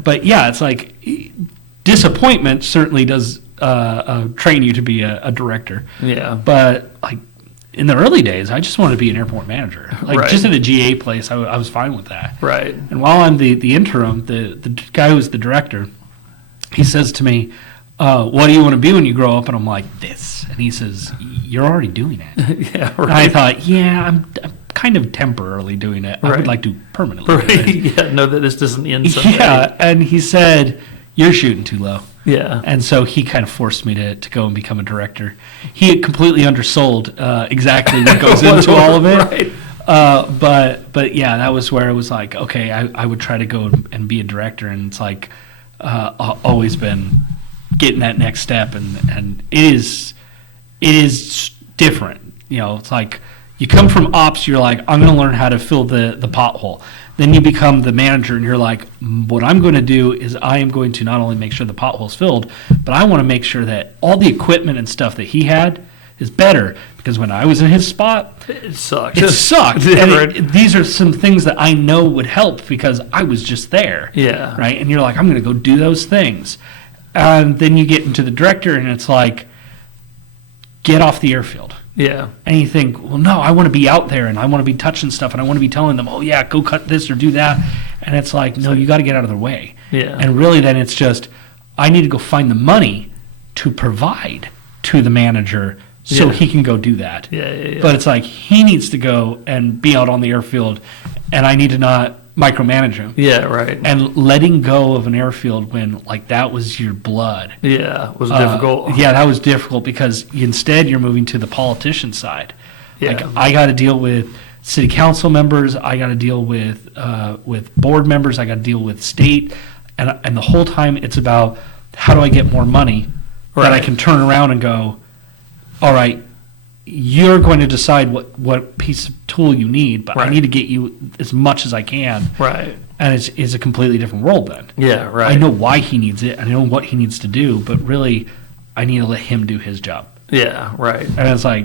But yeah, it's like disappointment certainly does train you to be a director. Yeah. But like in the early days, I just wanted to be an airport manager. Like Right. just at a GA place, I was fine with that. Right. And while I'm the interim, the guy who's the director, he says to me, what do you want to be when you grow up? And I'm like, this. And he says, you're already doing it. Yeah. And I thought, yeah, I'm kind of temporarily doing it. I Right. would like to permanently do Right. it. Yeah. Know that this doesn't end someday. Yeah. And he said, you're shooting too low. Yeah. And so he kind of forced me to go and become a director. He had completely undersold exactly what goes into all of it. Right. But yeah, that was where it was like, okay, I would try to go and be a director. And it's like always been getting that next step. And it is different. It's like you come from ops, you're like, I'm going to learn how to fill the pothole. Then you become the manager, and you're like, what I'm going to do is I am going to not only make sure the pothole's filled, but I want to make sure that all the equipment and stuff that he had is better. Because when I was in his spot, It sucks. it sucked. Yeah, And right. these are some things that I know would help because I was just there. Yeah. Right? And you're like, I'm going to go do those things. And then you get into the director, and it's like, get off the airfield. Yeah. And you think, well, no, I want to be out there and I want to be touching stuff and I want to be telling them, oh, yeah, go cut this or do that. And it's like, no, you got to get out of their way. Yeah. And really then it's just, I need to go find the money to provide to the manager so Yeah. he can go do that. Yeah. But it's like, he needs to go and be out on the airfield and I need to not micromanage him. Yeah. Right. And letting go of an airfield when like that was your blood. Yeah. It was difficult. Yeah, that was difficult because instead you're moving to the politician side. Yeah. Like I got to deal with city council members, I got to deal with board members, I got to deal with state, and the whole time it's about how do I get more money that I Right. can turn around and go, all right, you're going to decide what piece of tool you need, but I Right. need to get you as much as I can. Right. And it's a completely different world then. Yeah. Right. I know why he needs it. I know what he needs to do, but really, I need to let him do his job. Yeah. Right. And it's like,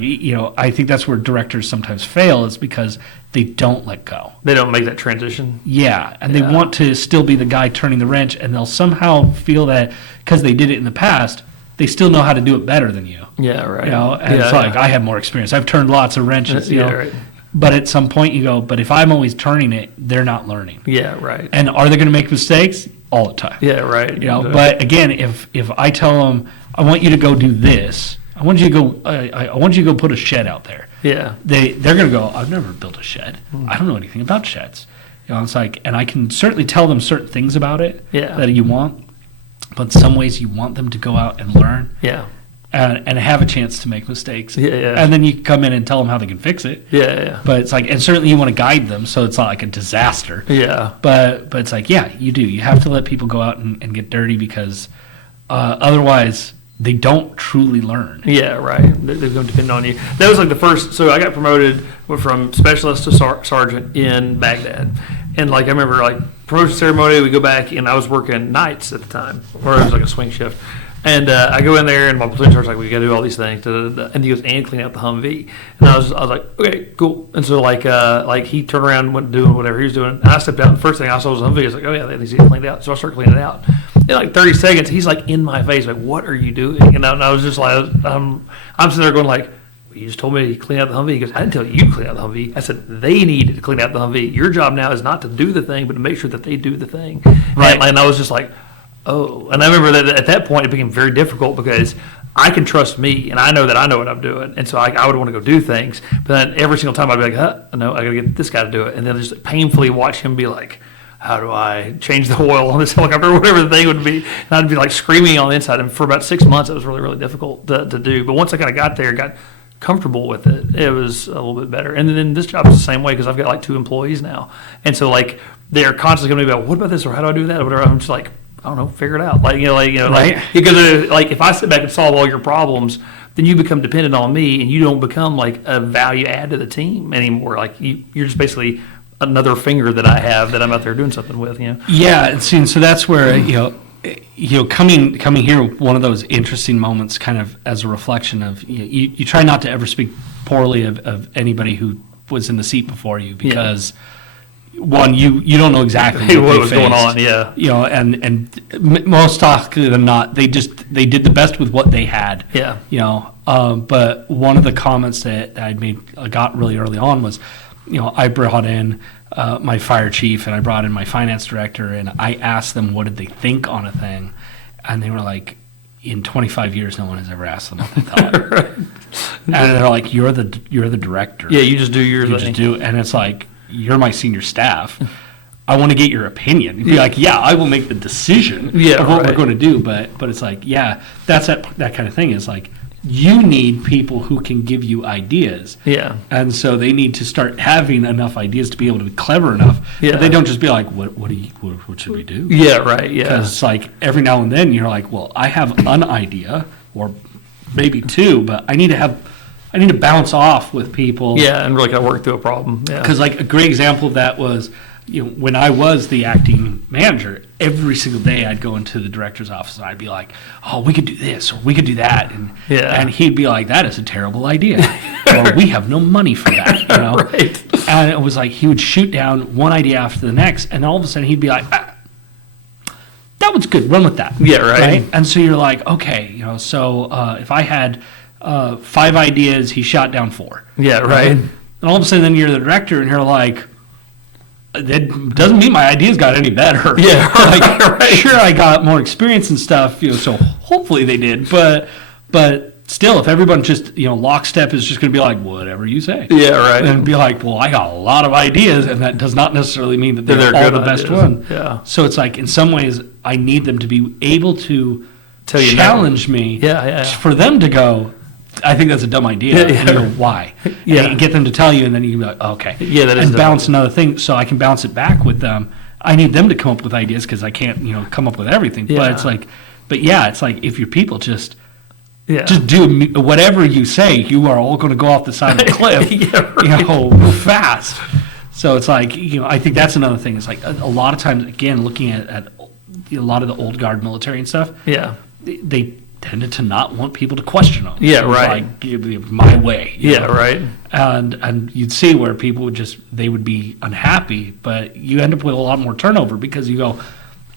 I think that's where directors sometimes fail is because they don't let go. They don't make that transition. Yeah, and they Yeah. want to still be the guy turning the wrench, and they'll somehow feel that because they did it in the past, they still know how to do it better than you. Yeah. Right. And yeah, it's like, I have more experience. I've turned lots of wrenches, Yeah. Right. But at some point you go, but if I'm always turning it, they're not learning. Yeah. Right. And are they going to make mistakes? All the time. Yeah. Right. But again, if I tell them, I want you to go do this, I want you to go, I want you to go put a shed out there. Yeah. They're going to go, I've never built a shed. I don't know anything about sheds. It's like, and I can certainly tell them certain things about it Yeah. that you want, but in some ways you want them to go out and learn Yeah. and have a chance to make mistakes. Yeah, yeah. And then you come in and tell them how they can fix it. Yeah. Yeah. But it's like, and certainly you want to guide them so it's not like a disaster. Yeah. But it's like, yeah, you do. You have to let people go out and get dirty because otherwise they don't truly learn. Yeah, right. They're going to depend on you. That was like the first. So I got promoted, went from specialist to sergeant in Baghdad, and like I remember like promotion ceremony. We go back, and I was working nights at the time, or it was like a swing shift. And I go in there, and my platoon sergeant's like, "We got to do all these things," and he goes, "And clean out the Humvee." And I was like, "Okay, cool." And so like he turned around, and went doing whatever he was doing. And I stepped out, and the first thing I saw was a Humvee. I was like, "Oh yeah, that needs to get cleaned out." So I started cleaning it out. In like 30 seconds, he's like in my face, like, "What are you doing?" And I was just like, I'm sitting there going like, well, "You just told me to clean out the Humvee." He goes, "I didn't tell you to clean out the Humvee. I said they needed to clean out the Humvee. Your job now is not to do the thing, but to make sure that they do the thing." Right. And I was just like, oh. And I remember that at that point it became very difficult because I can trust me and I know that I know what I'm doing. And so I would want to go do things. But then every single time I'd be like, no, I got to get this guy to do it. And then just painfully watch him be like, how do I change the oil on this helicopter, whatever the thing would be. And I'd be like screaming on the inside. And for about 6 months, it was really, really difficult to do. But once I kind of got there, got comfortable with it, it was a little bit better. And then this job is the same way because I've got like 2 employees now. And so like they're constantly going to be like, what about this, or how do I do that, or whatever. I'm just like, I don't know, figure it out. Right. Because like if I sit back and solve all your problems, then you become dependent on me, and you don't become like a value add to the team anymore. Like you're just basically another finger that I have that I'm out there doing something with. Yeah, and so that's where coming here, one of those interesting moments, kind of as a reflection of you try not to ever speak poorly of anybody who was in the seat before you, because one, you don't know exactly what was going on. Yeah, and most often than not, they did the best with what they had. Yeah, but one of the comments that I got really early on was, I brought in my fire chief, and I brought in my finance director, and I asked them what did they think on a thing, and they were like, in 25 years, no one has ever asked them what they thought. Right. And they're like, you're the director. Yeah, you just do your thing. Just do, and it's like, you're my senior staff. I want to get your opinion. You'd be like, yeah, I will make the decision of what we're going to do, but it's like, yeah, that's that kind of thing. Is like, you need people who can give you ideas. Yeah. And so they need to start having enough ideas to be able to be clever enough. Yeah. But they don't just be like, what should we do? Yeah, right, yeah. Because it's like every now and then you're like, well, I have an idea or maybe 2, but I need to bounce off with people. Yeah, and really kind of work through a problem. Yeah. Because like a great example of that was, when I was the acting manager, every single day I'd go into the director's office and I'd be like, oh, we could do this or we could do that. And he'd be like, that is a terrible idea. Or we have no money for that. Right. And it was like he would shoot down one idea after the next, and all of a sudden he'd be like, that was good, run with that. Yeah, right. And so you're like, okay, so if I had 5 ideas, he shot down 4. Yeah, right. And all of a sudden then you're the director and you're like, that doesn't mean my ideas got any better. Yeah, right. Sure, I got more experience and stuff, so hopefully they did. But still, if everyone just, lockstep is just going to be like, whatever you say. Yeah, right. And be like, well, I got a lot of ideas, and that does not necessarily mean that they're all the best one. Yeah. So it's like, in some ways, I need them to be able to challenge me. Yeah. For them to go, I think that's a dumb idea. Yeah. And why? Yeah. And get them to tell you, and then you can be like, okay. Yeah, that is and dumb. bounce another thing, so I can bounce it back with them. I need them to come up with ideas because I can't, come up with everything. Yeah. But it's like, it's like if your people just Yeah. Just do whatever you say, you are all going to go off the side of the cliff, Yeah, right. real fast. So it's like, I think that's another thing. It's like a lot of times, again, looking at a lot of the old guard military and stuff, Yeah. they tended to not want people to question them. Yeah, It was right. Like, give me my way. Yeah, right. And you'd see where people they would be unhappy, but you end up with a lot more turnover because you go,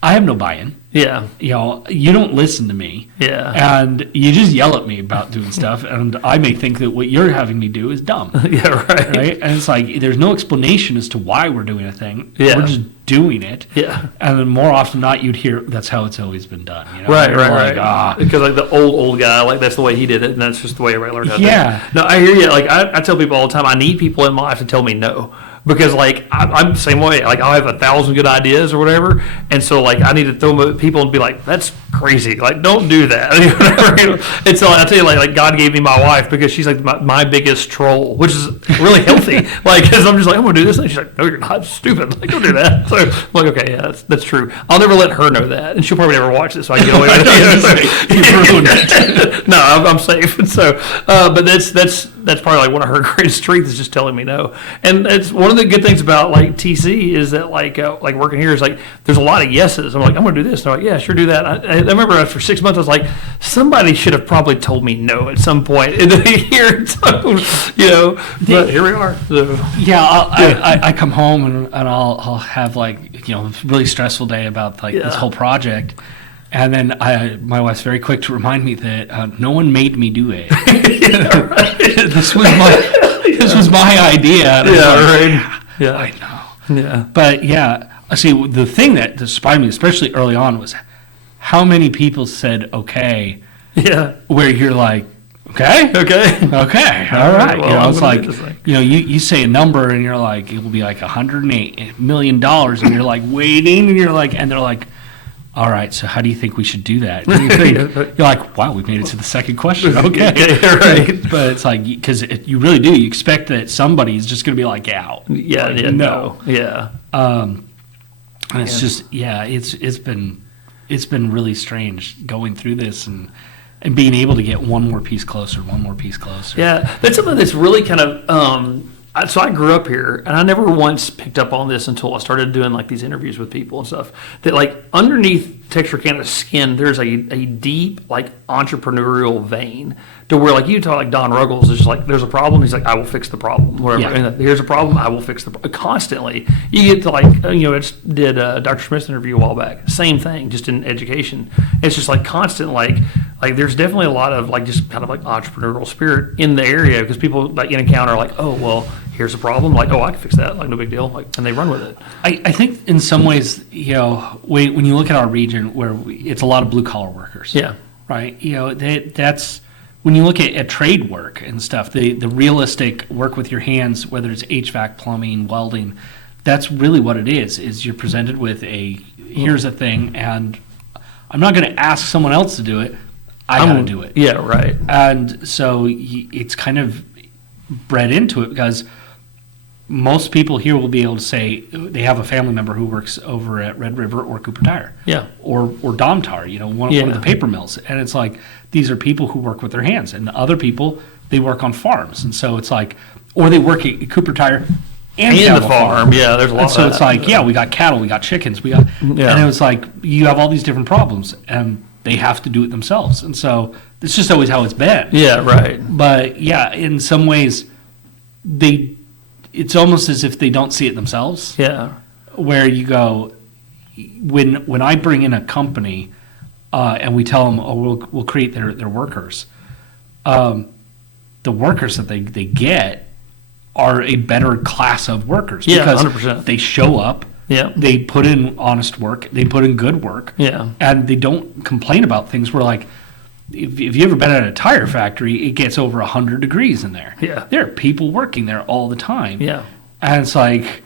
I have no buy-in. Yeah. You don't listen to me. Yeah. And you just yell at me about doing stuff, and I may think that what you're having me do is dumb. Yeah, right. Right? And it's like, there's no explanation as to why we're doing a thing. Yeah. We're just doing it. Yeah. And then more often than not, you'd hear, that's how it's always been done. Right, You're right, like, right. Because like the old guy, like that's the way he did it, and that's just the way everybody learned how to do it. Yeah. No, I hear you. Like I tell people all the time, I need people in my life to tell me no. Because like I'm the same way. Like I'll have 1,000 good ideas or whatever, and so like I need to throw them at people and be like, "That's crazy! Like don't do that." And so I tell you, like God gave me my wife because she's like my biggest troll, which is really healthy. Like because I'm just like, I'm gonna do this, and she's like, "No, you're not. Stupid. Like don't do that." So I'm like, okay, yeah, that's true. I'll never let her know that, and she'll probably never watch it, so I can get away with it. You've ruined it. No, I'm safe. And so, but that's probably like one of her greatest strengths is just telling me no. And it's one of the good things about like TC is that like working here is like there's a lot of yeses. I'm like, I'm gonna do this. And they're like, yeah, sure, do that. I remember after 6 months, I was like, somebody should have probably told me no at some point in the year. So, but here we are. So. Yeah, I come home and I'll have like a really stressful day about like this whole project, and then my wife's very quick to remind me that no one made me do it. Yeah, right. This was my idea. And Right. Yeah, I know. Yeah, But yeah, see, the thing that surprised me, especially early on, was how many people said okay. Yeah. Where you're like, Okay. Okay. Okay. All right. Well, It's I'm gonna like, do this thing. you say a number and you're like, it will be like $108 million, and you're like waiting, and you're like, and they're like, all right, so how do you think we should do that? And you're like, wow, we made it to the second question. Okay. Right. But it's like, because you really do. You expect that somebody's just going to be like, Yeah, like, yeah, no. Yeah. And it's just, it's been really strange going through this and being able to get one more piece closer. Yeah, that's something that's really kind of. So I grew up here, and I never once picked up on this until I started doing like these interviews with people and stuff. That like underneath Texarkana's skin, there's a deep like entrepreneurial vein to where like you talk like Don Ruggles is just like there's a problem, he's like I will fix the problem. Whatever. Yeah. And here's a problem, I will fix the constantly. You get to like I just did Dr. Smith's interview a while back. Same thing, just in education. It's just like constant like there's definitely a lot of like just kind of like entrepreneurial spirit in the area because people like in encounter like oh well here's a problem like oh I can fix that like no big deal like and they run with it. I think in some ways when you look at our region where it's a lot of blue collar workers. Yeah. Right. That's when you look at trade work and stuff, the realistic work with your hands, whether it's HVAC, plumbing, welding, that's really what it is you're presented with here's a thing and I'm not going to ask someone else to do it. I got to do it. Yeah, right. And so it's kind of bred into it because most people here will be able to say they have a family member who works over at Red River or Cooper Tire. Yeah. Or Domtar, one of the paper mills. And it's like these are people who work with their hands. And the other people, they work on farms. And so it's like, or they work at Cooper Tire and the farm. Yeah, there's a lot and so of it's that. like, we got cattle, we got chickens, and it was like you have all these different problems and they have to do it themselves. And so it's just always how it's been. Yeah, right. But yeah, in some ways it's almost as if they don't see it themselves. Yeah. Where you go, when I bring in a company and we tell them, we'll create their workers, the workers that they get are a better class of workers. Yeah, because 100%. they show up. Yeah. They put in honest work. They put in good work. Yeah. And they don't complain about things where like, if you've ever been at a tire factory, it gets over 100 degrees in there. Yeah. There are people working there all the time. Yeah. And it's like,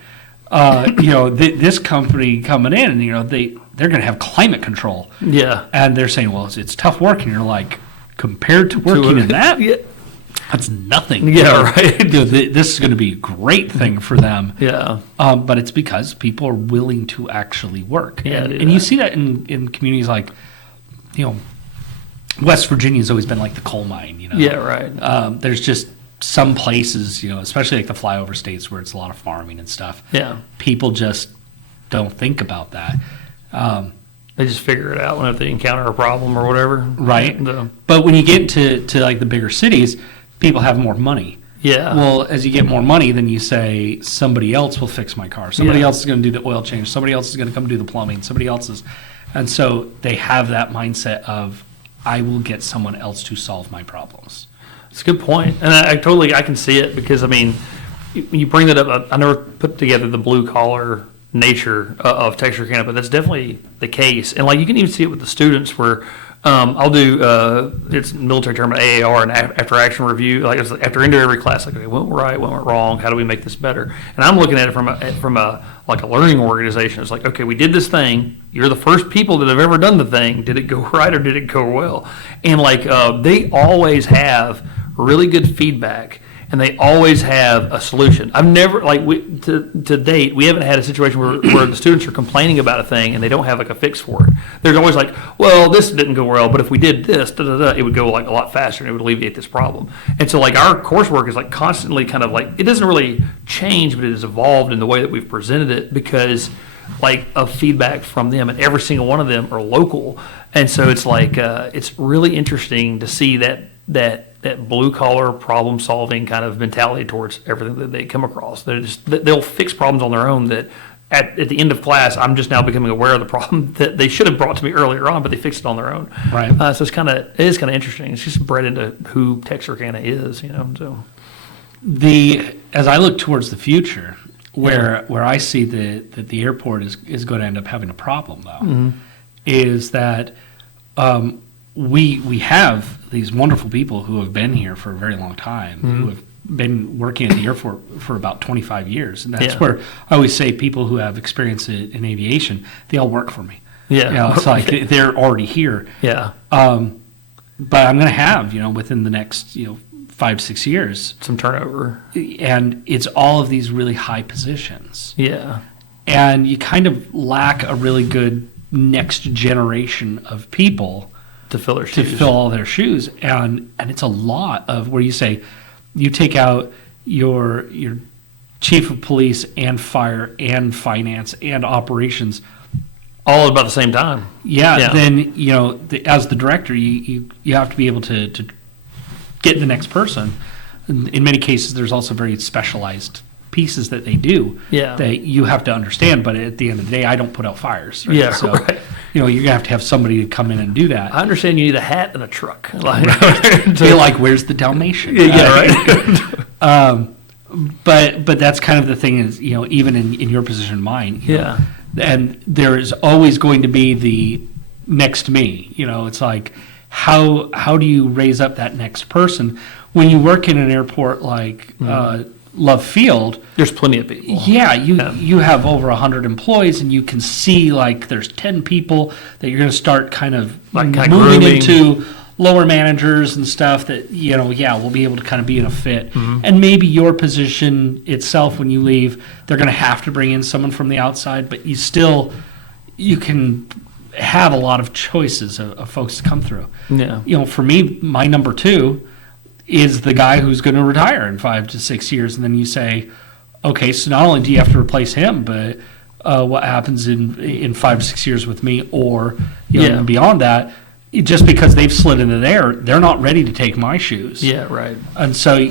this company coming in, and they're going to have climate control. Yeah. And they're saying, well, it's tough work, and you're like, compared to working in that, Yeah. that's nothing. Yeah, right. This is going to be a great thing for them. Yeah. But it's because people are willing to actually work. Yeah, and you see that in communities like, West Virginia's always been like the coal mine. Yeah, right. There's just some places, especially like the flyover states where it's a lot of farming and stuff. Yeah. People just don't think about that. They just figure it out whenever they encounter a problem or whatever. Right. And, But when you get to like the bigger cities, people have more money. yeah. Well, as you get more money, then you say somebody else will fix my car. Somebody Yeah. else is going to do the oil change. Somebody else is going to come do the plumbing. Somebody else is, and so they have that mindset of, I will get someone else to solve my problems. It's a good point. And I can see it because, I mean, you bring that up. I never put together the blue collar nature of Texarkana, but that's definitely the case. And like you can even see it with the students where I'll do it's military term AAR and after action review. Like it's after into every class, like okay, what went right, what went wrong, how do we make this better? And I'm looking at it from a like a learning organization. It's like okay, we did this thing. You're the first people that have ever done the thing. Did it go right or did it go well? And like they always have really good feedback. And they always have a solution. I've never, to date, we haven't had a situation where the students are complaining about a thing and they don't have like a fix for it. There's always like, well, this didn't go well, but if we did this, it would go like a lot faster and it would alleviate this problem. And so like our coursework is like constantly kind of like, it doesn't really change, but it has evolved in the way that we've presented it because like of feedback from them, and every single one of them are local. And so it's like, it's really interesting to see that blue collar problem solving kind of mentality towards everything that they come across. They'll fix problems on their own that at the end of class, I'm just now becoming aware of the problem that they should have brought to me earlier on, but they fixed it on their own. Right. So it is kind of interesting. It's just bred into who Texarkana is, so. As I look towards the future, where I see that the airport is going to end up having a problem though, is that we have these wonderful people who have been here for a very long time, who have been working at the airport for about 25 years. And that's where I always say people who have experience in aviation, they all work for me. Yeah. You know, it's like they're already here. Yeah. But I'm going to have, within the next, 5-6 years. Some turnover. And it's all of these really high positions. Yeah. And you kind of lack a really good next generation of people To fill their shoes. to fill all their shoes. And it's a lot of where you say, you take out your chief of police and fire and finance and operations all at about the same time. Yeah. Then as the director, you have to be able to get the next person. In many cases, there's also very specialized pieces that they do that you have to understand. But at the end of the day, I don't put out fires. Right? Yeah, so, right. You're gonna have to have somebody to come in and do that. I understand you need a hat and a truck. Feel like, where's the Dalmatian? Right. But that's kind of the thing is, even in your position, mine. Yeah. And there is always going to be the next me. It's like, how do you raise up that next person when you work in an airport like Love Field? There's plenty of people. Yeah, you have over 100 employees, and you can see like there's 10 people that you're going to start kind of moving grooming. into lower managers and stuff that will be able to kind of be in a fit. And maybe your position itself, when you leave, they're going to have to bring in someone from the outside, but you can have a lot of choices of folks to come through. Yeah. For me, my number 2 is the guy who's going to retire in 5 to 6 years, and then you say, okay, so not only do you have to replace him, but what happens in 5 to 6 years with me, or beyond that, just because they've slid into there, they're not ready to take my shoes. Yeah, right. And so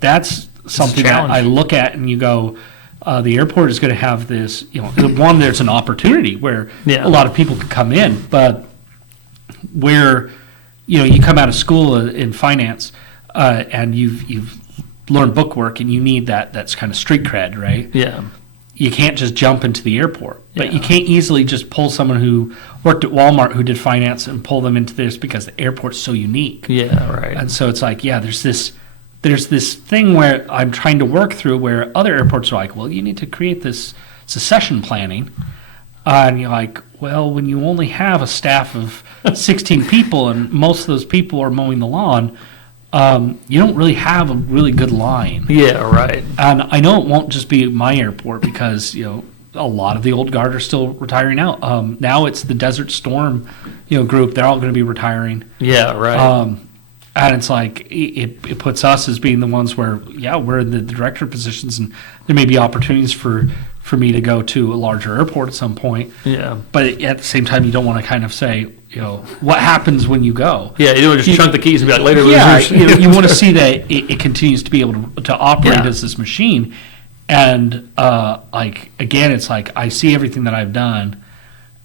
that's something that I look at, and you go, the airport is going to have this. One, there's an opportunity where a lot of people could come in, but where you come out of school in finance. And you've learned bookwork, and you need that's kind of street cred, right? Yeah. You can't just jump into the airport, but you can't easily just pull someone who worked at Walmart who did finance and pull them into this because the airport's so unique. Yeah, right. And so it's like, there's this thing where I'm trying to work through where other airports are like, well, you need to create this succession planning. And you're like, well, when you only have a staff of 16 people and most of those people are mowing the lawn, you don't really have a really good line. Yeah, right. And I know it won't just be my airport because, a lot of the old guard are still retiring out. Now it's the Desert Storm, group. They're all going to be retiring. Yeah, right. And it's like, it puts us as being the ones where, we're in the director positions, and there may be opportunities for me to go to a larger airport at some point. Yeah. But at the same time, you don't want to kind of say, what happens when you go? Yeah, you don't want to just chunk the keys and be like, later, Yeah, losers. you want to see that it continues to be able to operate as this machine. And again, it's like I see everything that I've done,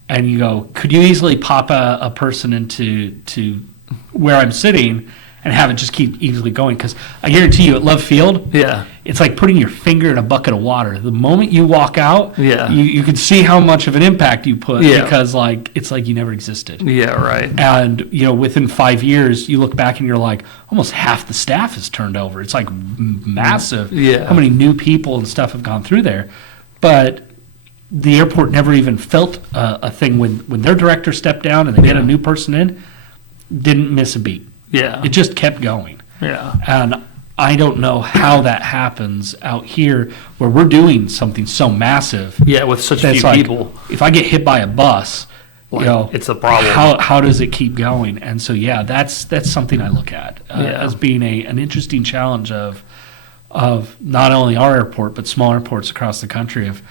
and you go, could you easily pop a person into where I'm sitting and have it just keep easily going? Because I guarantee you at Love Field, it's like putting your finger in a bucket of water. The moment you walk out, you can see how much of an impact you put because it's like you never existed. Yeah, right. And within 5 years, you look back and you're like, almost half the staff has turned over. It's like massive. Yeah. How many new people and stuff have gone through there, but the airport never even felt a thing when their director stepped down and they get a new person in. Didn't miss a beat. Yeah. It just kept going. Yeah. And I don't know how that happens out here where we're doing something so massive. Yeah, with such that's few like, people. If I get hit by a bus, it's a problem. How does it keep going? And so, that's something I look at as being an interesting challenge of not only our airport, but small airports across the country of,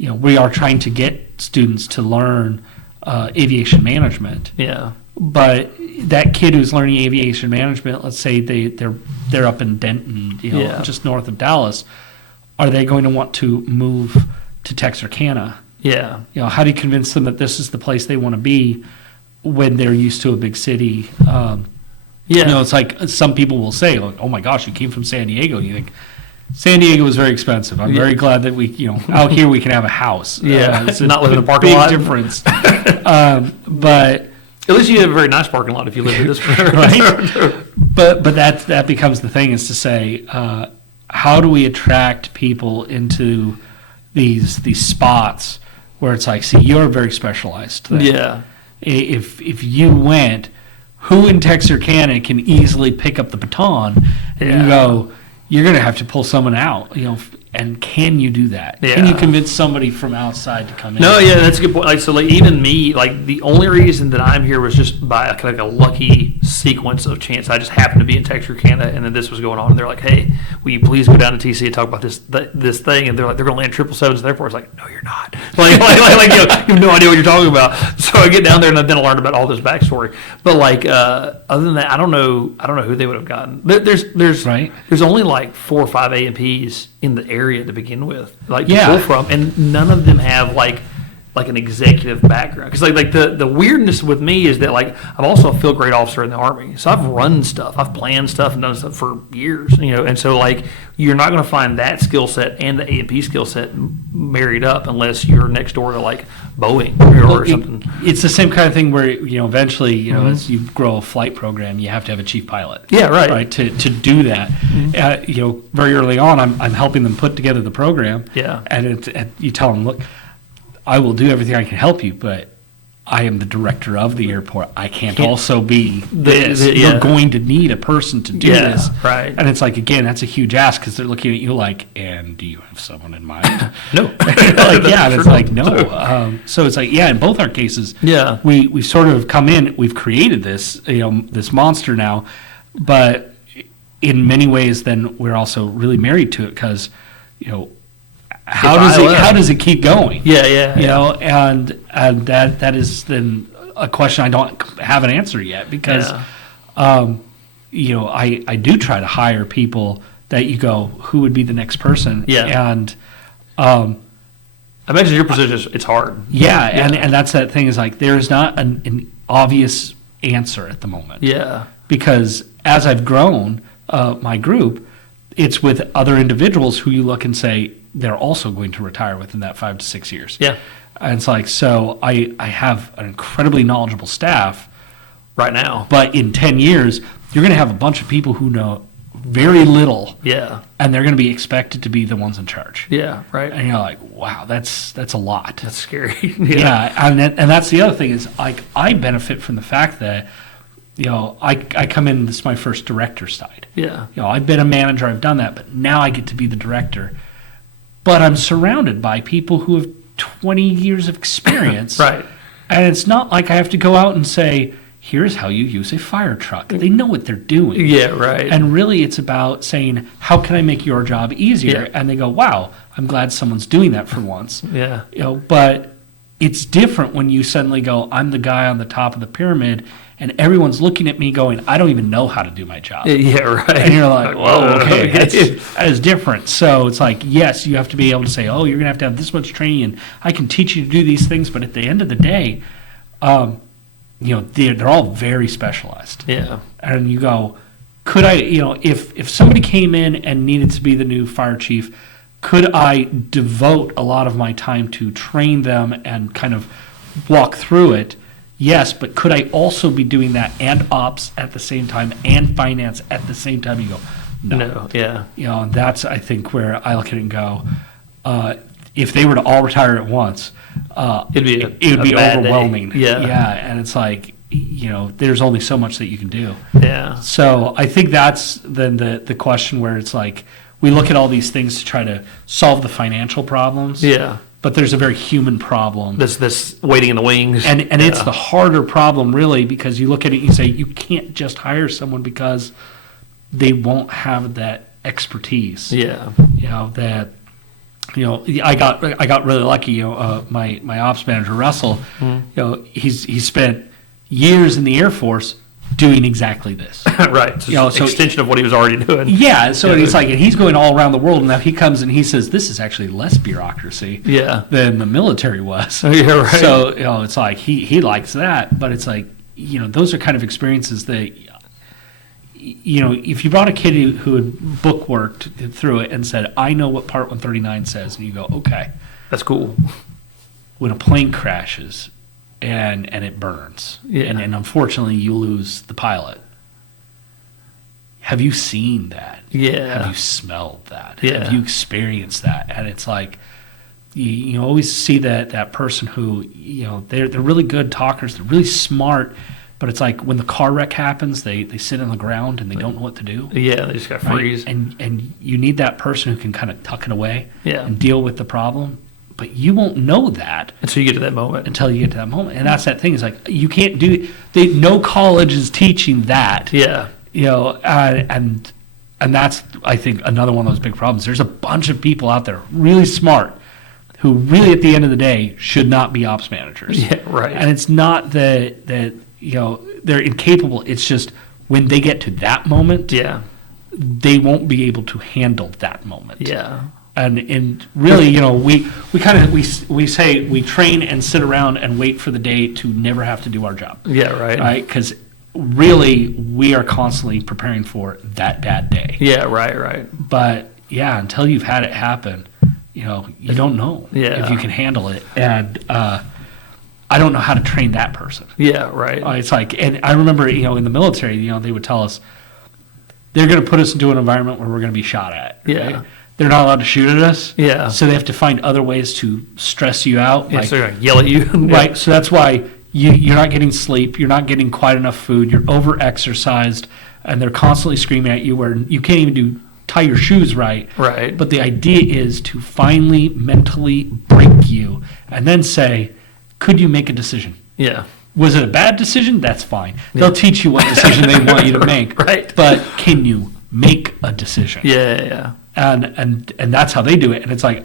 we are trying to get students to learn aviation management. Yeah. But that kid who's learning aviation management, let's say they're up in Denton, just north of Dallas, are they going to want to move to Texarkana? Yeah. How do you convince them that this is the place they want to be when they're used to a big city? It's like some people will say, like, "Oh my gosh, you came from San Diego." And you think San Diego is very expensive. I'm very glad that we, out here we can have a house. Yeah, it's not live in a big parking lot. Difference. But At least you have a very nice parking lot if you live in this. Right? But that becomes the thing, is to say, how do we attract people into these spots where it's like, see, you're very specialized thing. Yeah. If you went, who in Texarkana can easily pick up the baton and you go, you're going to have to pull someone out, and can you do that? Yeah. Can you convince somebody from outside to come in? No, yeah, that's a good point. Like, so, like, even me, like, the only reason that I'm here was just by a, kind of like a lucky sequence of chance. I just happened to be in Texarkana, and then this was going on, and they're like, "Hey, will you please go down to TC and talk about this thing?" And they're like, "They're going to land 777s at the airport." It's like, "No, you're not." Like you have no idea what you're talking about. So I get down there, and then I learned about all this backstory. But like, other than that, I don't know who they would have gotten. There's only like 4 or 5 A&Ps in the area to begin with, like to pull from, and none of them have like an executive background. Because like the weirdness with me is that, like, I'm also a field grade officer in the Army, so I've run stuff, I've planned stuff and done stuff for years, and so like you're not going to find that skill set and the A&P skill set married up unless you're next door to like Boeing or something. It's the same kind of thing where eventually as you grow a flight program, you have to have a chief pilot. Yeah, right. To do that, very early on, I'm helping them put together the program. Yeah, and you tell them, look, I will do everything I can help you, but I am the director of the airport. I can't also be this. You're going to need a person to do this. Right. And it's like, again, that's a huge ask, because they're looking at you like, and do you have someone in mind? No. And it's like, no. So it's like, in both our cases, we sort of come in, we've created this, this monster now, but in many ways, then we're also really married to it, because, how does it keep going? And that is then a question I don't have an answer yet, because I do try to hire people that you go, who would be the next person? And I imagine your position it's hard. And that's that thing, is like, there is not an obvious answer at the moment. Because as I've grown my group, it's with other individuals who you look and say, they're also going to retire within that 5 to 6 years. And it's like, so I have an incredibly knowledgeable staff right now, but in 10 years, you're going to have a bunch of people who know very little. And they're going to be expected to be the ones in charge. Right. And you're like, wow, that's a lot. That's scary. And that's the other thing, is like, I benefit from the fact that I come in, this is my first director side. I've been a manager, I've done that, but now I get to be the director. But I'm surrounded by people who have 20 years of experience. Right. And it's not like I have to go out and say, here's how you use a fire truck. They know what they're doing. Right. And really, it's about saying, how can I make your job easier? And they go, wow, I'm glad someone's doing that for once. But it's different when you suddenly go, I'm the guy on the top of the pyramid, and everyone's looking at me going, I don't even know how to do my job. Right. And you're like, whoa, okay, that is different. So it's like, yes, you have to be able to say, oh, you're going to have this much training, and I can teach you to do these things. But at the end of the day, they're all very specialized. And you go, could I, if somebody came in and needed to be the new fire chief, could I devote a lot of my time to train them and kind of walk through it? Yes, but could I also be doing that and ops at the same time and finance at the same time? You go, no. And that's, I think, where I look at it and go, if they were to all retire at once, it would be overwhelming. And it's like, there's only so much that you can do. So I think that's then the question, where it's like, we look at all these things to try to solve the financial problems. But there's a very human problem. This waiting in the wings. And it's the harder problem, really, because you look at it and you say, you can't just hire someone because they won't have that expertise. I got really lucky. My ops manager, Russell, he's spent years in the Air Force doing exactly this. Right. So extension of what he was already doing. So it's like, and he's going all around the world, and now he comes and he says, this is actually less bureaucracy than the military was. So it's like, he likes that, but it's like, those are kind of experiences that, if you brought a kid who had bookworked through it and said, I know what Part 139 says, and you go, okay. That's cool. When a plane crashes, and it burns. Yeah. And unfortunately, you lose the pilot. Have you seen that? Yeah. Have you smelled that? Yeah. Have you experienced that? And it's like, you always see that person who, they're really good talkers. They're really smart. But it's like when the car wreck happens, they sit on the ground and they don't know what to do. Yeah, they just got Right? freeze. And you need that person who can kind of tuck it away Yeah. and deal with the problem. But you won't know that Until you get to that moment. until you get to that moment. And that's that thing. Is like you can't do. No college is teaching that. Yeah. And that's, I think, another one of those big problems. There's a bunch of people out there really smart who really at the end of the day should not be ops managers. Yeah, right. And it's not that they're incapable. It's just when they get to that moment, Yeah. they won't be able to handle that moment. Yeah. And really, we say we train and sit around and wait for the day to never have to do our job. Yeah, right. Right? Because really, we are constantly preparing for that bad day. Yeah, right. But yeah, until you've had it happen, you don't know Yeah. if you can handle it. And I don't know how to train that person. Yeah, right. It's like, and I remember, in the military, they would tell us they're going to put us into an environment where we're going to be shot at. Yeah. Right? They're not allowed to shoot at us. Yeah. So they have to find other ways to stress you out. Yeah, so they're gonna yell at you. Right. So that's why you're not getting sleep. You're not getting quite enough food. You're over-exercised. And they're constantly screaming at you where you can't even tie your shoes right. Right. But the idea is to finally mentally break you and then say, could you make a decision? Yeah. Was it a bad decision? That's fine. They'll teach you what decision they want you to make. Right. But can you make a decision? Yeah. And that's how they do it. And it's like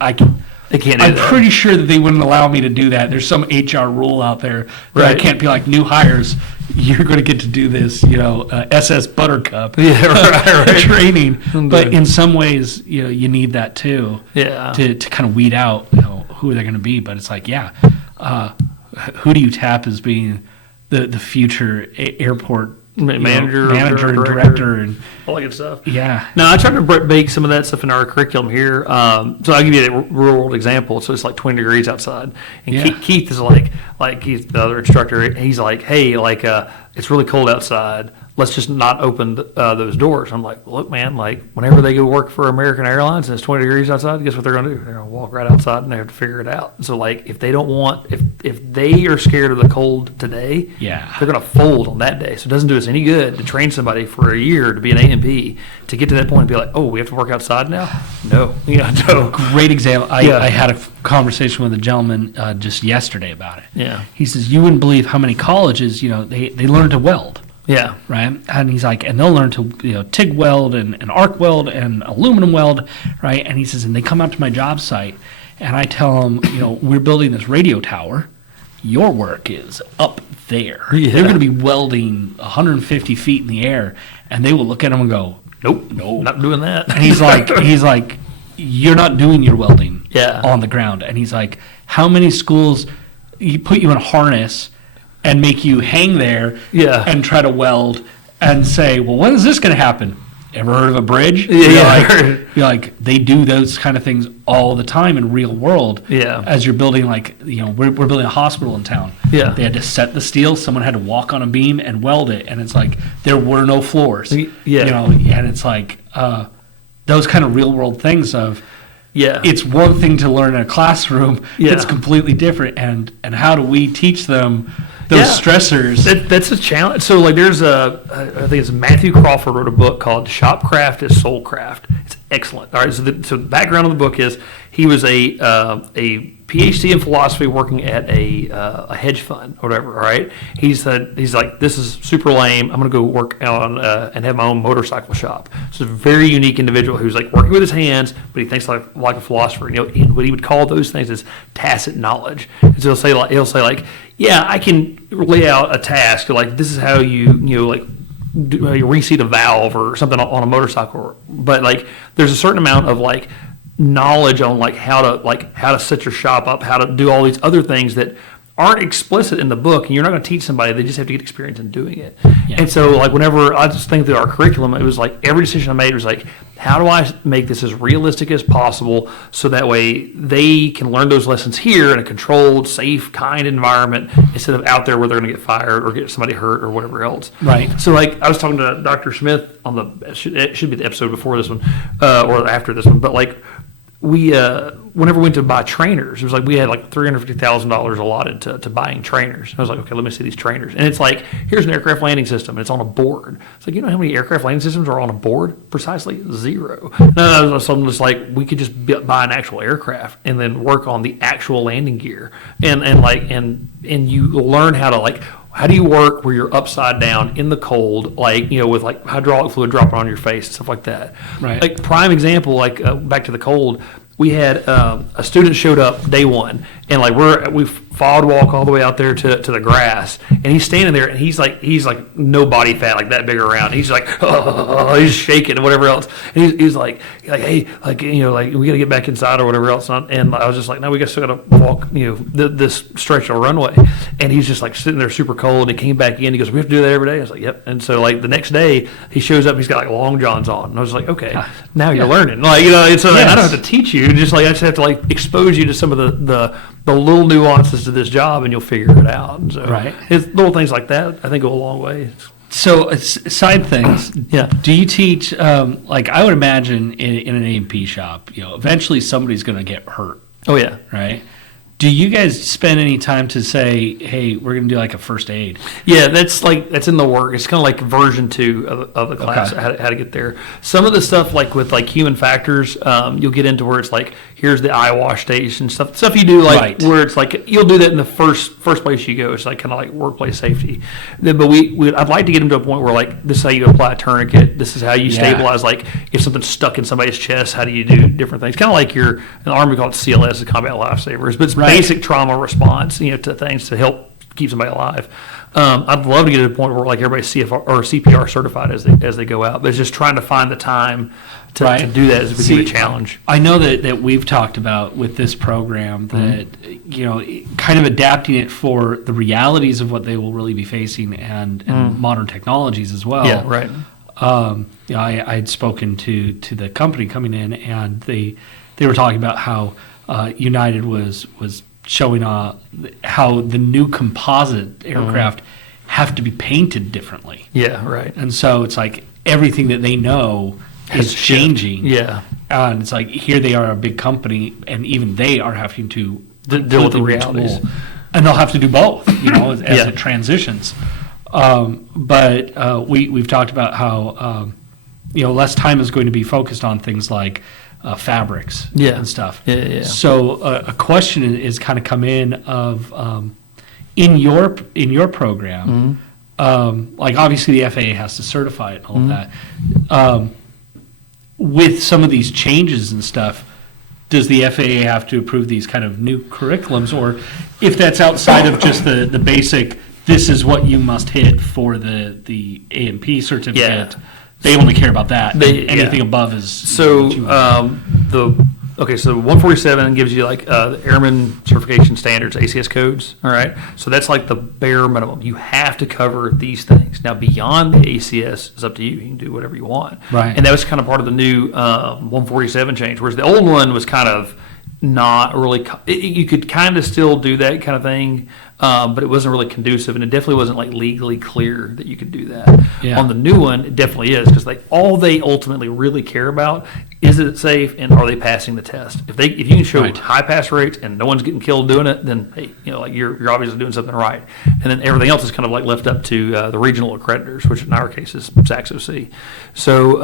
They can't do I'm that. pretty sure that they wouldn't allow me to do that. There's some HR rule out there that I Right. can't be like, new hires, you're going to get to do this, SS Buttercup Yeah, right. training. But Good. in some ways, you need that too. Yeah. To kind of weed out, who they're going to be. But it's like, who do you tap as being the future airport Manager and director. director and All that good stuff. yeah. No, I tried to bake some of that stuff in our curriculum here. So I'll give you a real world example. So it's like 20 degrees outside. And Yeah. Keith is like he's the other instructor. He's like, hey, it's really cold outside. Let's just not open those doors. I'm like, look, man, whenever they go work for American Airlines and it's 20 degrees outside, guess what they're going to do? They're going to walk right outside and they have to figure it out. So if they don't want, if they are scared of the cold today, Yeah. they're going to fold on that day. So it doesn't do us any good to train somebody for a year to be an A&P to get to that point and be like, oh, we have to work outside now? No. No. Great example. Yeah. I had a conversation with a gentleman just yesterday about it. Yeah. He says, you wouldn't believe how many colleges, they learn to weld, Yeah. right? And he's like, and they'll learn to, TIG weld and arc weld and aluminum weld, right? And he says, and they come out to my job site and I tell them, we're building this radio tower. Your work is up there. Yeah. They're going to be welding 150 feet in the air and they will look at him and go, Nope. Not doing that. and he's like, you're not doing your welding Yeah. on the ground. And he's like, how many schools put you in a harness and make you hang there Yeah. and try to weld and say, well, when is this going to happen? Ever heard of a bridge? Yeah. You're like, they do those kind of things all the time in real world. Yeah. As you're building, we're building a hospital in town. Yeah. They had to set the steel. Someone had to walk on a beam and weld it. And it's like, there were no floors. Yeah. And it's like, those kind of real world things of, Yeah. it's one thing to learn in a classroom. Yeah. It's completely different. And how do we teach them those Yeah. stressors? That's a challenge. So there's I think it's Matthew Crawford wrote a book called Shopcraft is Soulcraft. It's excellent. All right. So the background of the book is he was a PhD in philosophy working at a hedge fund or whatever. All right. He's like, this is super lame. I'm going to go work on and have my own motorcycle shop. So it's a very unique individual who's working with his hands, but he thinks like a philosopher. And what he would call those things is tacit knowledge. And so he'll say yeah, I can lay out a task this is how you reseat a valve or something on a motorcycle, but there's a certain amount of knowledge on how to set your shop up, how to do all these other things that aren't explicit in the book, and you're not going to teach somebody. They just have to get experience in doing it. Yeah. And so, like, whenever I just think through our curriculum, it was like every decision I made was like, how do I make this as realistic as possible so that way they can learn those lessons here in a controlled, safe, kind environment instead of out there where they're going to get fired or get somebody hurt or whatever else. Right. So, like, I was talking to Dr. Smith on it should be the episode before this one or after this one, but like, we whenever we went to buy trainers, it was like we had like $350,000 allotted to buying trainers. I was like, okay, let me see these trainers, and it's like, here's an aircraft landing system, and it's on a board. It's like, you know how many aircraft landing systems are on a board? Precisely 0. No, so I'm just like, we could just buy an actual aircraft and then work on the actual landing gear, and you learn how to like. How do you work where you're upside down in the cold, like, you know, with like hydraulic fluid dropping on your face and stuff like that? Right. Like, prime example, like back to the cold, we had a student showed up day one, and like we followed walk all the way out there to the grass, and he's standing there, and he's like no body fat, like that big around. He's like, oh, he's shaking and whatever else. And he's like, hey, like, you know, like, we got to get back inside or whatever else. And I was just like, no, we still got to walk, you know, this stretch of runway. And he's just like sitting there super cold. And he came back in. He goes, we have to do that every day. I was like, yep. And so like the next day he shows up. He's got like long johns on. And I was like, okay, now you're learning. Like, you know, it's I don't have to teach you. Just like I just have to like expose you to some of the little nuances to this job, and you'll figure it out. And so Right. it's little things like that, I think, go a long way. So, side things. Yeah. Do you teach, like, I would imagine in an A&P shop, you know, eventually somebody's going to get hurt, Oh yeah. right? Do you guys spend any time to say, hey, we're going to do like a first aid? Yeah, that's in the work. It's kind of like version 2 of the class, Okay. how to get there. Some of the stuff, like with like human factors, you'll get into where it's like, here's the eye wash station, stuff you do, like Right. where it's like, you'll do that in the first place you go. It's like kind of like workplace safety. But I'd like to get them to a point where like, this is how you apply a tourniquet. This is how you stabilize, like if something's stuck in somebody's chest, how do you do different things? Kind of like in the Army called CLS, the Combat Lifesavers, but it's basic trauma response, you know, to things to help keep somebody alive. I'd love to get to the point where like everybody's CFR or CPR certified as they go out, but it's just trying to find the time to do that is a challenge. I know that we've talked about with this program that, you know, kind of adapting it for the realities of what they will really be facing and modern technologies as well. Yeah, right. You know, I had spoken to the company coming in, and they were talking about how United was showing how the new composite aircraft have to be painted differently. Yeah, right. And so it's like everything that they know is changing. Yeah. And it's like, here they are, a big company, and even they are having to deal with the realities. And they'll have to do both, you know, as it transitions. But we've talked about how, you know, less time is going to be focused on things like fabrics and stuff. Yeah. So a question is kind of come in of in your program, like obviously the FAA has to certify it and all of that. With some of these changes and stuff, does the FAA have to approve these kind of new curriculums, or if that's outside of just the basic, this is what you must hit for the A&P certificate? Yeah. They only care about that. Anything yeah. above is So so 147 gives you like the Airman Certification Standards, ACS codes. All right, so that's like the bare minimum. You have to cover these things. Now beyond the ACS, it's up to you. You can do whatever you want. Right. And that was kind of part of the new 147 change, whereas the old one was kind of not really. You could kind of still do that kind of thing. But it wasn't really conducive, and it definitely wasn't like legally clear that you could do that. Yeah. On the new one, it definitely is, because all they ultimately really care about is it safe and are they passing the test. If you can show high pass rates and no one's getting killed doing it, then hey, you know, like you're obviously doing something right. And then everything else is kind of like left up to the regional accreditors, which in our case is SACS-OC. So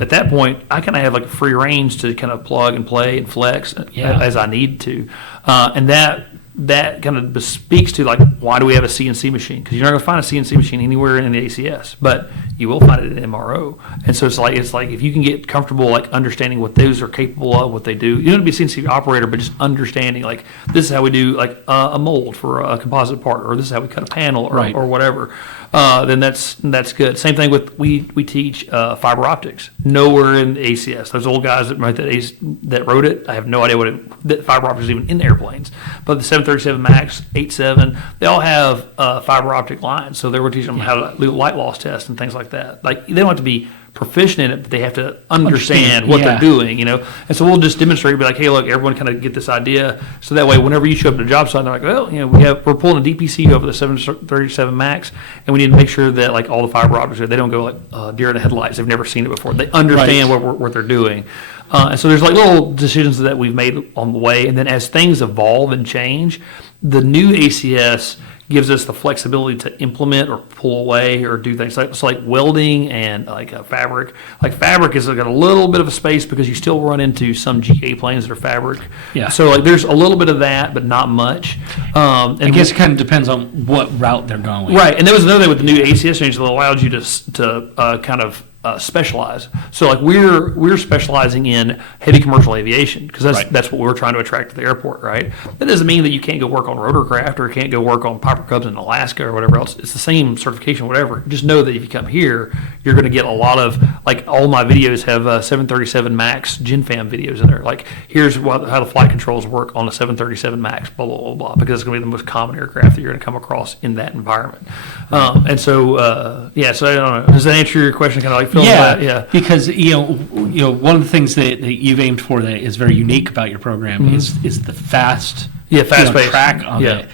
at that point, I kind of have like a free range to kind of plug and play and flex as I need to, and that kind of speaks to like, why do we have a CNC machine? Because you're not going to find a CNC machine anywhere in the ACS, but you will find it in MRO. And so it's like if you can get comfortable like understanding what those are capable of, what they do. You don't have to be a CNC operator, but just understanding like this is how we do like a mold for a composite part, or this is how we cut a panel, or, Right. or whatever. Then that's good. Same thing with we teach fiber optics. Nowhere in ACS. Those old guys that wrote it, I have no idea that fiber optics is even in airplanes. But the 737 MAX, 87, they all have fiber optic lines. So they were teaching them how to do light loss tests and things like that. Like they don't have to be proficient in it, but they have to understand what they're doing, And so we'll just demonstrate, be like, hey, look, everyone kind of get this idea. So that way, whenever you show up at a job site, they're like, well, we're pulling a DPC over the 737 MAX, and we need to make sure that like all the fiber optics, they don't go like deer in the headlights. They've never seen it before. They understand what they're doing. And so there's like little decisions that we've made on the way. And then as things evolve and change, the new ACS gives us the flexibility to implement or pull away or do things like welding and like fabric. Like fabric has got a little bit of a space because you still run into some GA planes that are fabric. Yeah. So like there's a little bit of that, but not much. And I guess it kind of depends on what route they're going. Right. And there was another thing with the new ACS change that allowed you to kind of specialize. So like we're specializing in heavy commercial aviation because that's what we're trying to attract to the airport, right? That doesn't mean that you can't go work on rotorcraft or can't go work on Piper Cubs in Alaska or whatever else. It's the same certification, whatever. Just know that if you come here, you're going to get a lot of, like all my videos have 737 MAX GenFam videos in there. Like here's how the flight controls work on a 737 MAX, blah, blah, blah, blah, because it's going to be the most common aircraft that you're going to come across in that environment. And so I don't know. Does that answer your question? Kind of like Yeah, because one of the things that you've aimed for that is very unique about your program is the fast fast-paced track of it,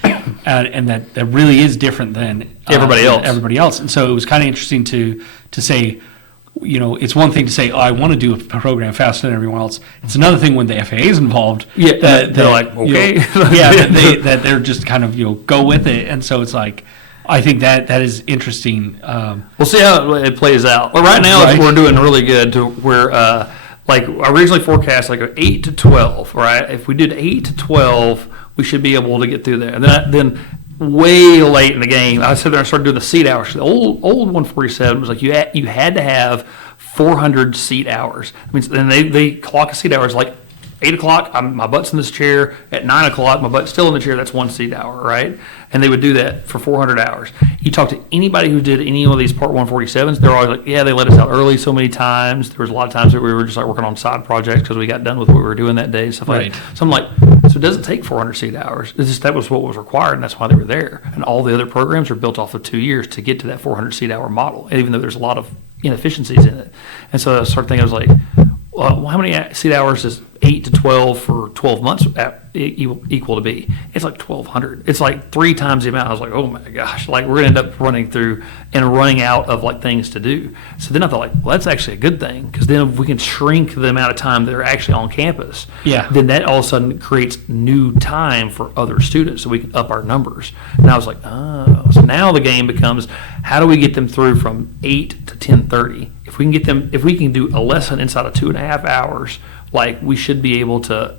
and that really is different than everybody else. And so it was kind of interesting to say, it's one thing to say, oh, I want to do a program faster than everyone else. It's another thing when the FAA is involved. Yeah, they're like, okay, that they're just kind of go with it, and so it's like. I think that is interesting. We'll see how it plays out. Well, right now we're doing really good to where, like originally forecast like 8 to 12, right? If we did 8 to 12, we should be able to get through there. And then way late in the game, I sat there and started doing the seat hours. The old 147 was like you had to have 400 seat hours. I mean, and they clock a seat hours like 8 o'clock, my butt's in this chair. At 9 o'clock, my butt's still in the chair. That's 1 seat hour, right? And they would do that for 400 hours. You talk to anybody who did any of these Part 147s, they're always like, yeah, they let us out early so many times. There was a lot of times that we were just like working on side projects because we got done with what we were doing that day and stuff like that. So I'm like, so it doesn't take 400 seat hours. It's just that was what was required, and that's why they were there. And all the other programs are built off of 2 years to get to that 400 seat hour model, even though there's a lot of inefficiencies in it. And so I started thinking, I was like, well, how many seat hours does 8 to 12 for 12 months equal to be? It's like 1,200. It's like 3 times the amount. I was like, oh my gosh, like we're going to end up running out of like things to do. So then I thought like, well, that's actually a good thing because then if we can shrink the amount of time that are actually on campus, then that all of a sudden creates new time for other students so we can up our numbers. And I was like, oh, so now the game becomes how do we get them through from 8 to 10:30? If we can do a lesson inside of 2.5 hours, like we should be able to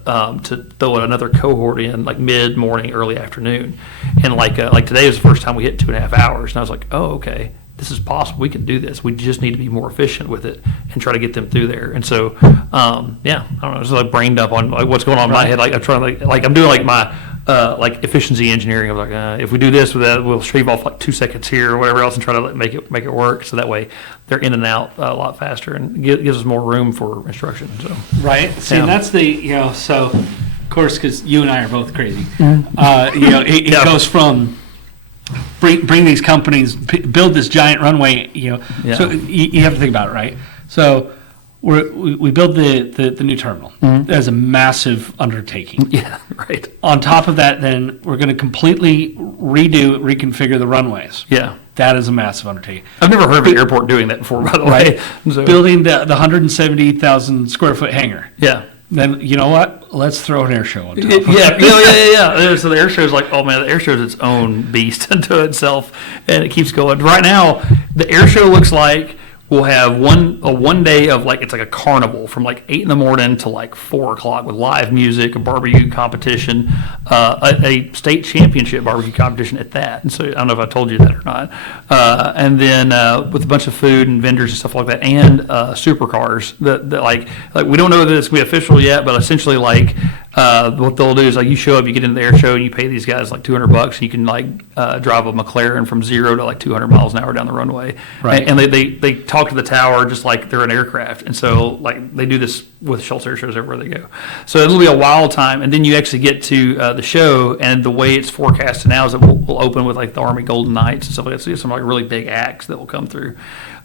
throw another cohort in like mid morning, early afternoon, and like today was the first time we hit 2.5 hours, and I was like, oh, okay, this is possible. We can do this. We just need to be more efficient with it and try to get them through there. And so, I don't know, it's like brain dump on like what's going on in my head. Like I'm trying to like I'm doing like my like efficiency engineering of like if we do this with that, we'll shave off like 2 seconds here or whatever else and try to like, make it work so that way they're in and out a lot faster and gives us more room for instruction. So See, and that's the so of course because you and I are both crazy. It goes from bring these companies build this giant runway. So you have to think about it, right? So. We build the new terminal. That's a massive undertaking. Yeah, right. On top of that, then we're going to completely reconfigure the runways. Yeah. That is a massive undertaking. I've never heard of an airport doing that before, by the way. So. Building the 170,000 square foot hangar. Yeah. Then you know what? Let's throw an air show on top. Yeah. So the air show is like, oh man, the air show is its own beast unto itself, and it keeps going. Right now, the air show looks like we'll have one day of like, it's like a carnival from like 8 in the morning to like 4 o'clock with live music, a barbecue competition, a state championship barbecue competition at that. And so I don't know if I told you that or not. And then with a bunch of food and vendors and stuff like that, and supercars that like we don't know that it's gonna be official yet, but essentially like what they'll do is like you show up, you get into the air show, and you pay these guys like $200. You can like drive a McLaren from 0 to like 200 miles an hour down the runway, Right. And they talk to the tower just like they're an aircraft, and so like they do this with Schultz air shows everywhere they go. So it'll be a wild time, and then you actually get to the show, and the way it's forecasted now is that we'll open with like the Army Golden Knights and stuff like that. So you have some like really big acts that will come through,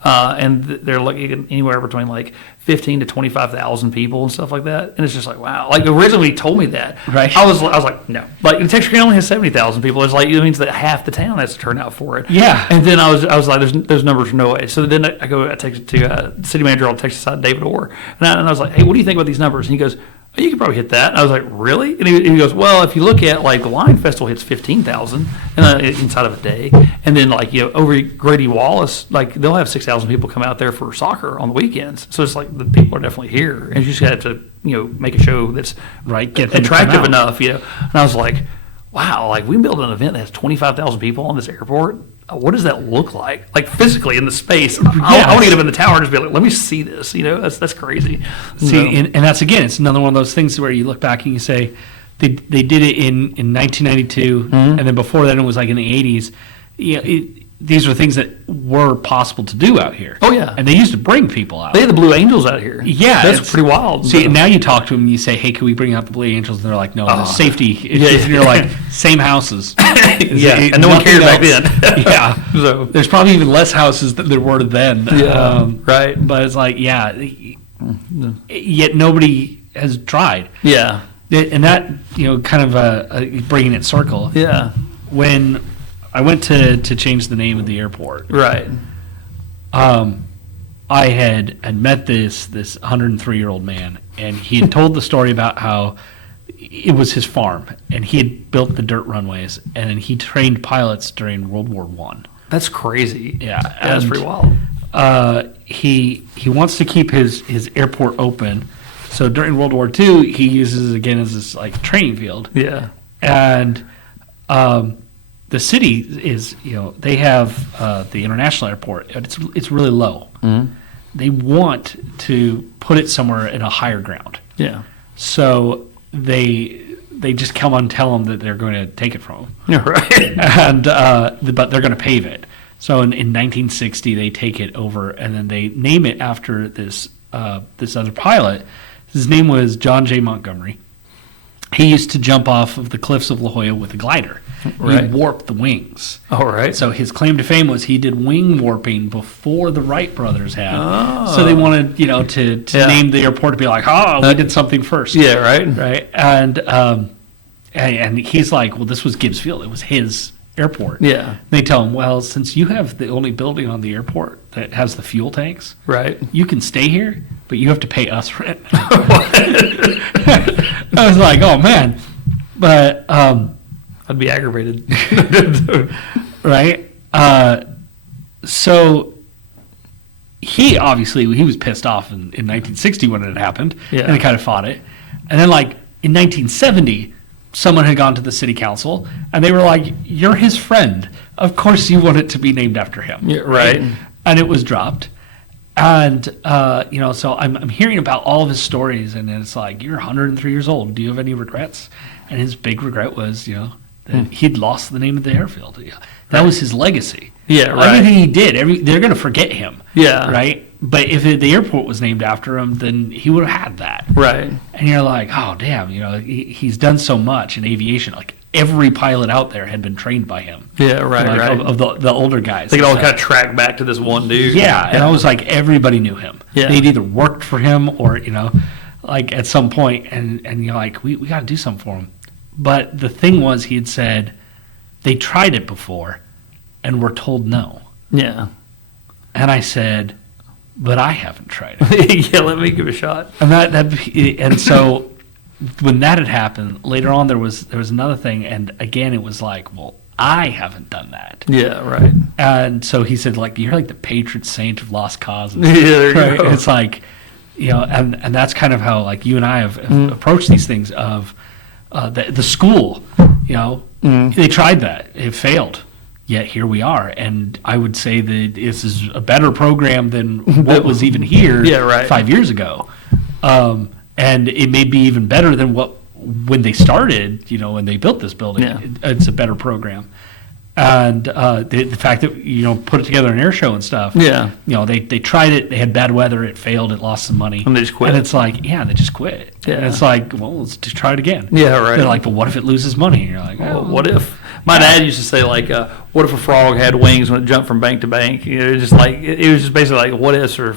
and they're looking anywhere between like 15 to 25,000 people and stuff like that. And it's just like, wow. Like originally he told me that. Right. I was like, no. Like Texarkana only has 70,000 people. It's like, it means that half the town has to turn out for it. Yeah. And then I was like, those numbers are no way. So then I text it to city manager on the Texas side, David Orr. And I was like, hey, what do you think about these numbers? And he goes, oh, you could probably hit that. And I was like, really? And he goes, well, if you look at like the Wine Festival hits 15,000 inside of a day. And then like, over Grady Wallace, like they'll have 6,000 people come out there for soccer on the weekends. So it's like the people are definitely here. And you just have to, make a show that's Right, get them to come attractive out. enough, And I was like, wow, like we can build an event that has 25,000 people on this airport. What does that look like? Like physically in the space. I want to get up in the tower and just be like, let me see this. That's crazy. See, and that's again, it's another one of those things where you look back and you say, they did it in 1992, and then before that it was like in the 80s. These were things that were possible to do out here. Oh, yeah. And they used to bring people out. They had the Blue Angels out here. Yeah, that's it's pretty wild. See, and now you talk to them and you say, "Hey, can we bring out the Blue Angels?" And they're like, "No, the safety." Yeah. And you're like, "Same houses." Yeah, and no one cared back then. Yeah, So- there's probably even less houses than there were then. Right. But it's like, yet nobody has tried. Yeah. And that, kind of bringing it circle. Yeah. When I went to change the name of the airport, Right. I had met this 103-year-old man, and he had told the story about how it was his farm, and he had built the dirt runways, and then he trained pilots during World War I. That's crazy. Yeah, That's and, pretty wild. He wants to keep his airport open, so during World War II, he uses it again as this like training field. Yeah. And the city is, they have the international airport. It's really low. Mm-hmm. They want to put it somewhere in a higher ground. Yeah. So they just come and tell them that they're going to take it from them. Yeah. Right. And but they're going to pave it. So in 1960, they take it over, and then they name it after this other pilot. His name was John J. Montgomery. He used to jump off of the cliffs of La Jolla with a glider. Right. He warped the wings. All right. So his claim to fame was he did wing warping before the Wright brothers had. Oh. So they wanted, to Yeah. name the airport to be like, we did something first. Yeah. Right. Right. And he's like, well, this was Gibbs Field. It was his airport. Yeah. They tell him, well, since you have the only building on the airport that has the fuel tanks, Right. you can stay here, but you have to pay us rent. I was like, oh man, but I'd be aggravated. right. So he was pissed off in 1960 when it happened, Yeah. and he kind of fought it. And then like in 1970, someone had gone to the city council, and they were like, "You're his friend. Of course you want it to be named after him." Yeah, right. And it was dropped. And, so I'm hearing about all of his stories, and it's like, you're 103 years old. Do you have any regrets? And his big regret was, that he'd lost the name of the airfield. That was his legacy. Yeah, right. Everything he did, they're going to forget him. Yeah. Right? But if the airport was named after him, then he would have had that. Right. And you're like, oh, damn, he's done so much in aviation. Like, every pilot out there had been trained by him. Yeah. Right. Like, right. Of the older guys. They could all kind of track back to this one dude. Yeah, and I was like, everybody knew him. Yeah. They'd either worked for him or, like at some point, and you're like, we got to do something for him. But the thing was, he had said, they tried it before and were told no. Yeah. And I said, but I haven't tried it. Yeah. Let me give it a shot. And so when that had happened, later on there was another thing, and again it was like, well, I haven't done that. Yeah, right. And so he said, like, you're like the patron saint of lost causes. Yeah, there you Right? go. It's like, and that's kind of how, like, you and I have approached these things of the school, they tried that. It failed. Yet here we are. And I would say that this is a better program than what was even here Yeah, right. 5 years ago. And it may be even better than when they started, when they built this building. Yeah. It's a better program. And the fact that, put it together an air show and stuff. Yeah. They tried it. They had bad weather. It failed. It lost some money. And they just quit. And it's like, they just quit. Yeah. And it's like, well, let's just try it again. Yeah, right. They're like, but what if it loses money? And you're like, Well, what if? My dad used to say, like, what if a frog had wings when it jumped from bank to bank? Just like it was just basically like what ifs or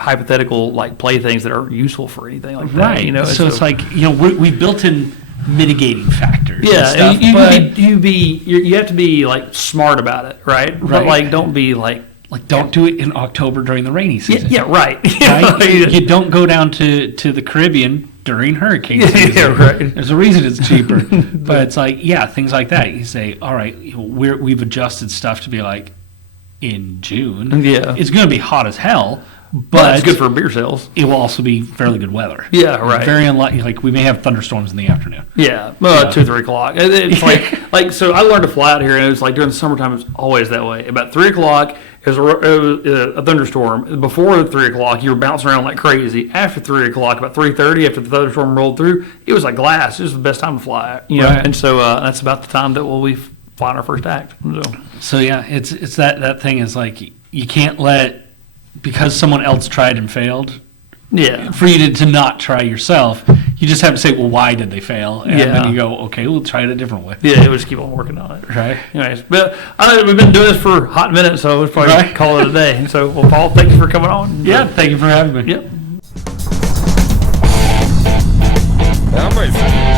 hypothetical like playthings that aren't useful for anything like that. Right. So it's like, we built in mitigating factors. Yeah, and stuff, but you have to be like smart about it, right? But Right. like, don't be like don't do it in October during the rainy season. yeah, right. Right? You don't go down to the Caribbean during hurricane season. Yeah, right. There's a reason it's cheaper. But it's like, things like that. You say, all right, we've adjusted stuff to be like in June. Yeah. It's going to be hot as hell, But but it's good for beer sales. it will also be fairly good weather. Yeah, right. Very unlikely. Like, we may have thunderstorms in the afternoon. Yeah, Yeah. 2 or 3 o'clock. It's like so. I learned to fly out here, and it was like during the summertime. It's always that way. About 3 o'clock, it was a thunderstorm. Before 3 o'clock, you were bouncing around like crazy. After 3 o'clock, about 3:30, after the thunderstorm rolled through, it was like glass. It was the best time to fly. Right. And so that's about the time that we fly our first act. So it's that thing is like, you can't let, because someone else tried and failed, Yeah. for you to not try yourself. You just have to say, well, why did they fail? And Yeah. then you go, okay, we'll try it a different way. Yeah, we'll just keep on working on it. Right. Anyways, but I know we've been doing this for a hot minute, so we'll probably Right. call it a day. So, well, Paul, thank you for coming on. Yeah, thank you for having me. Yep. I'm ready.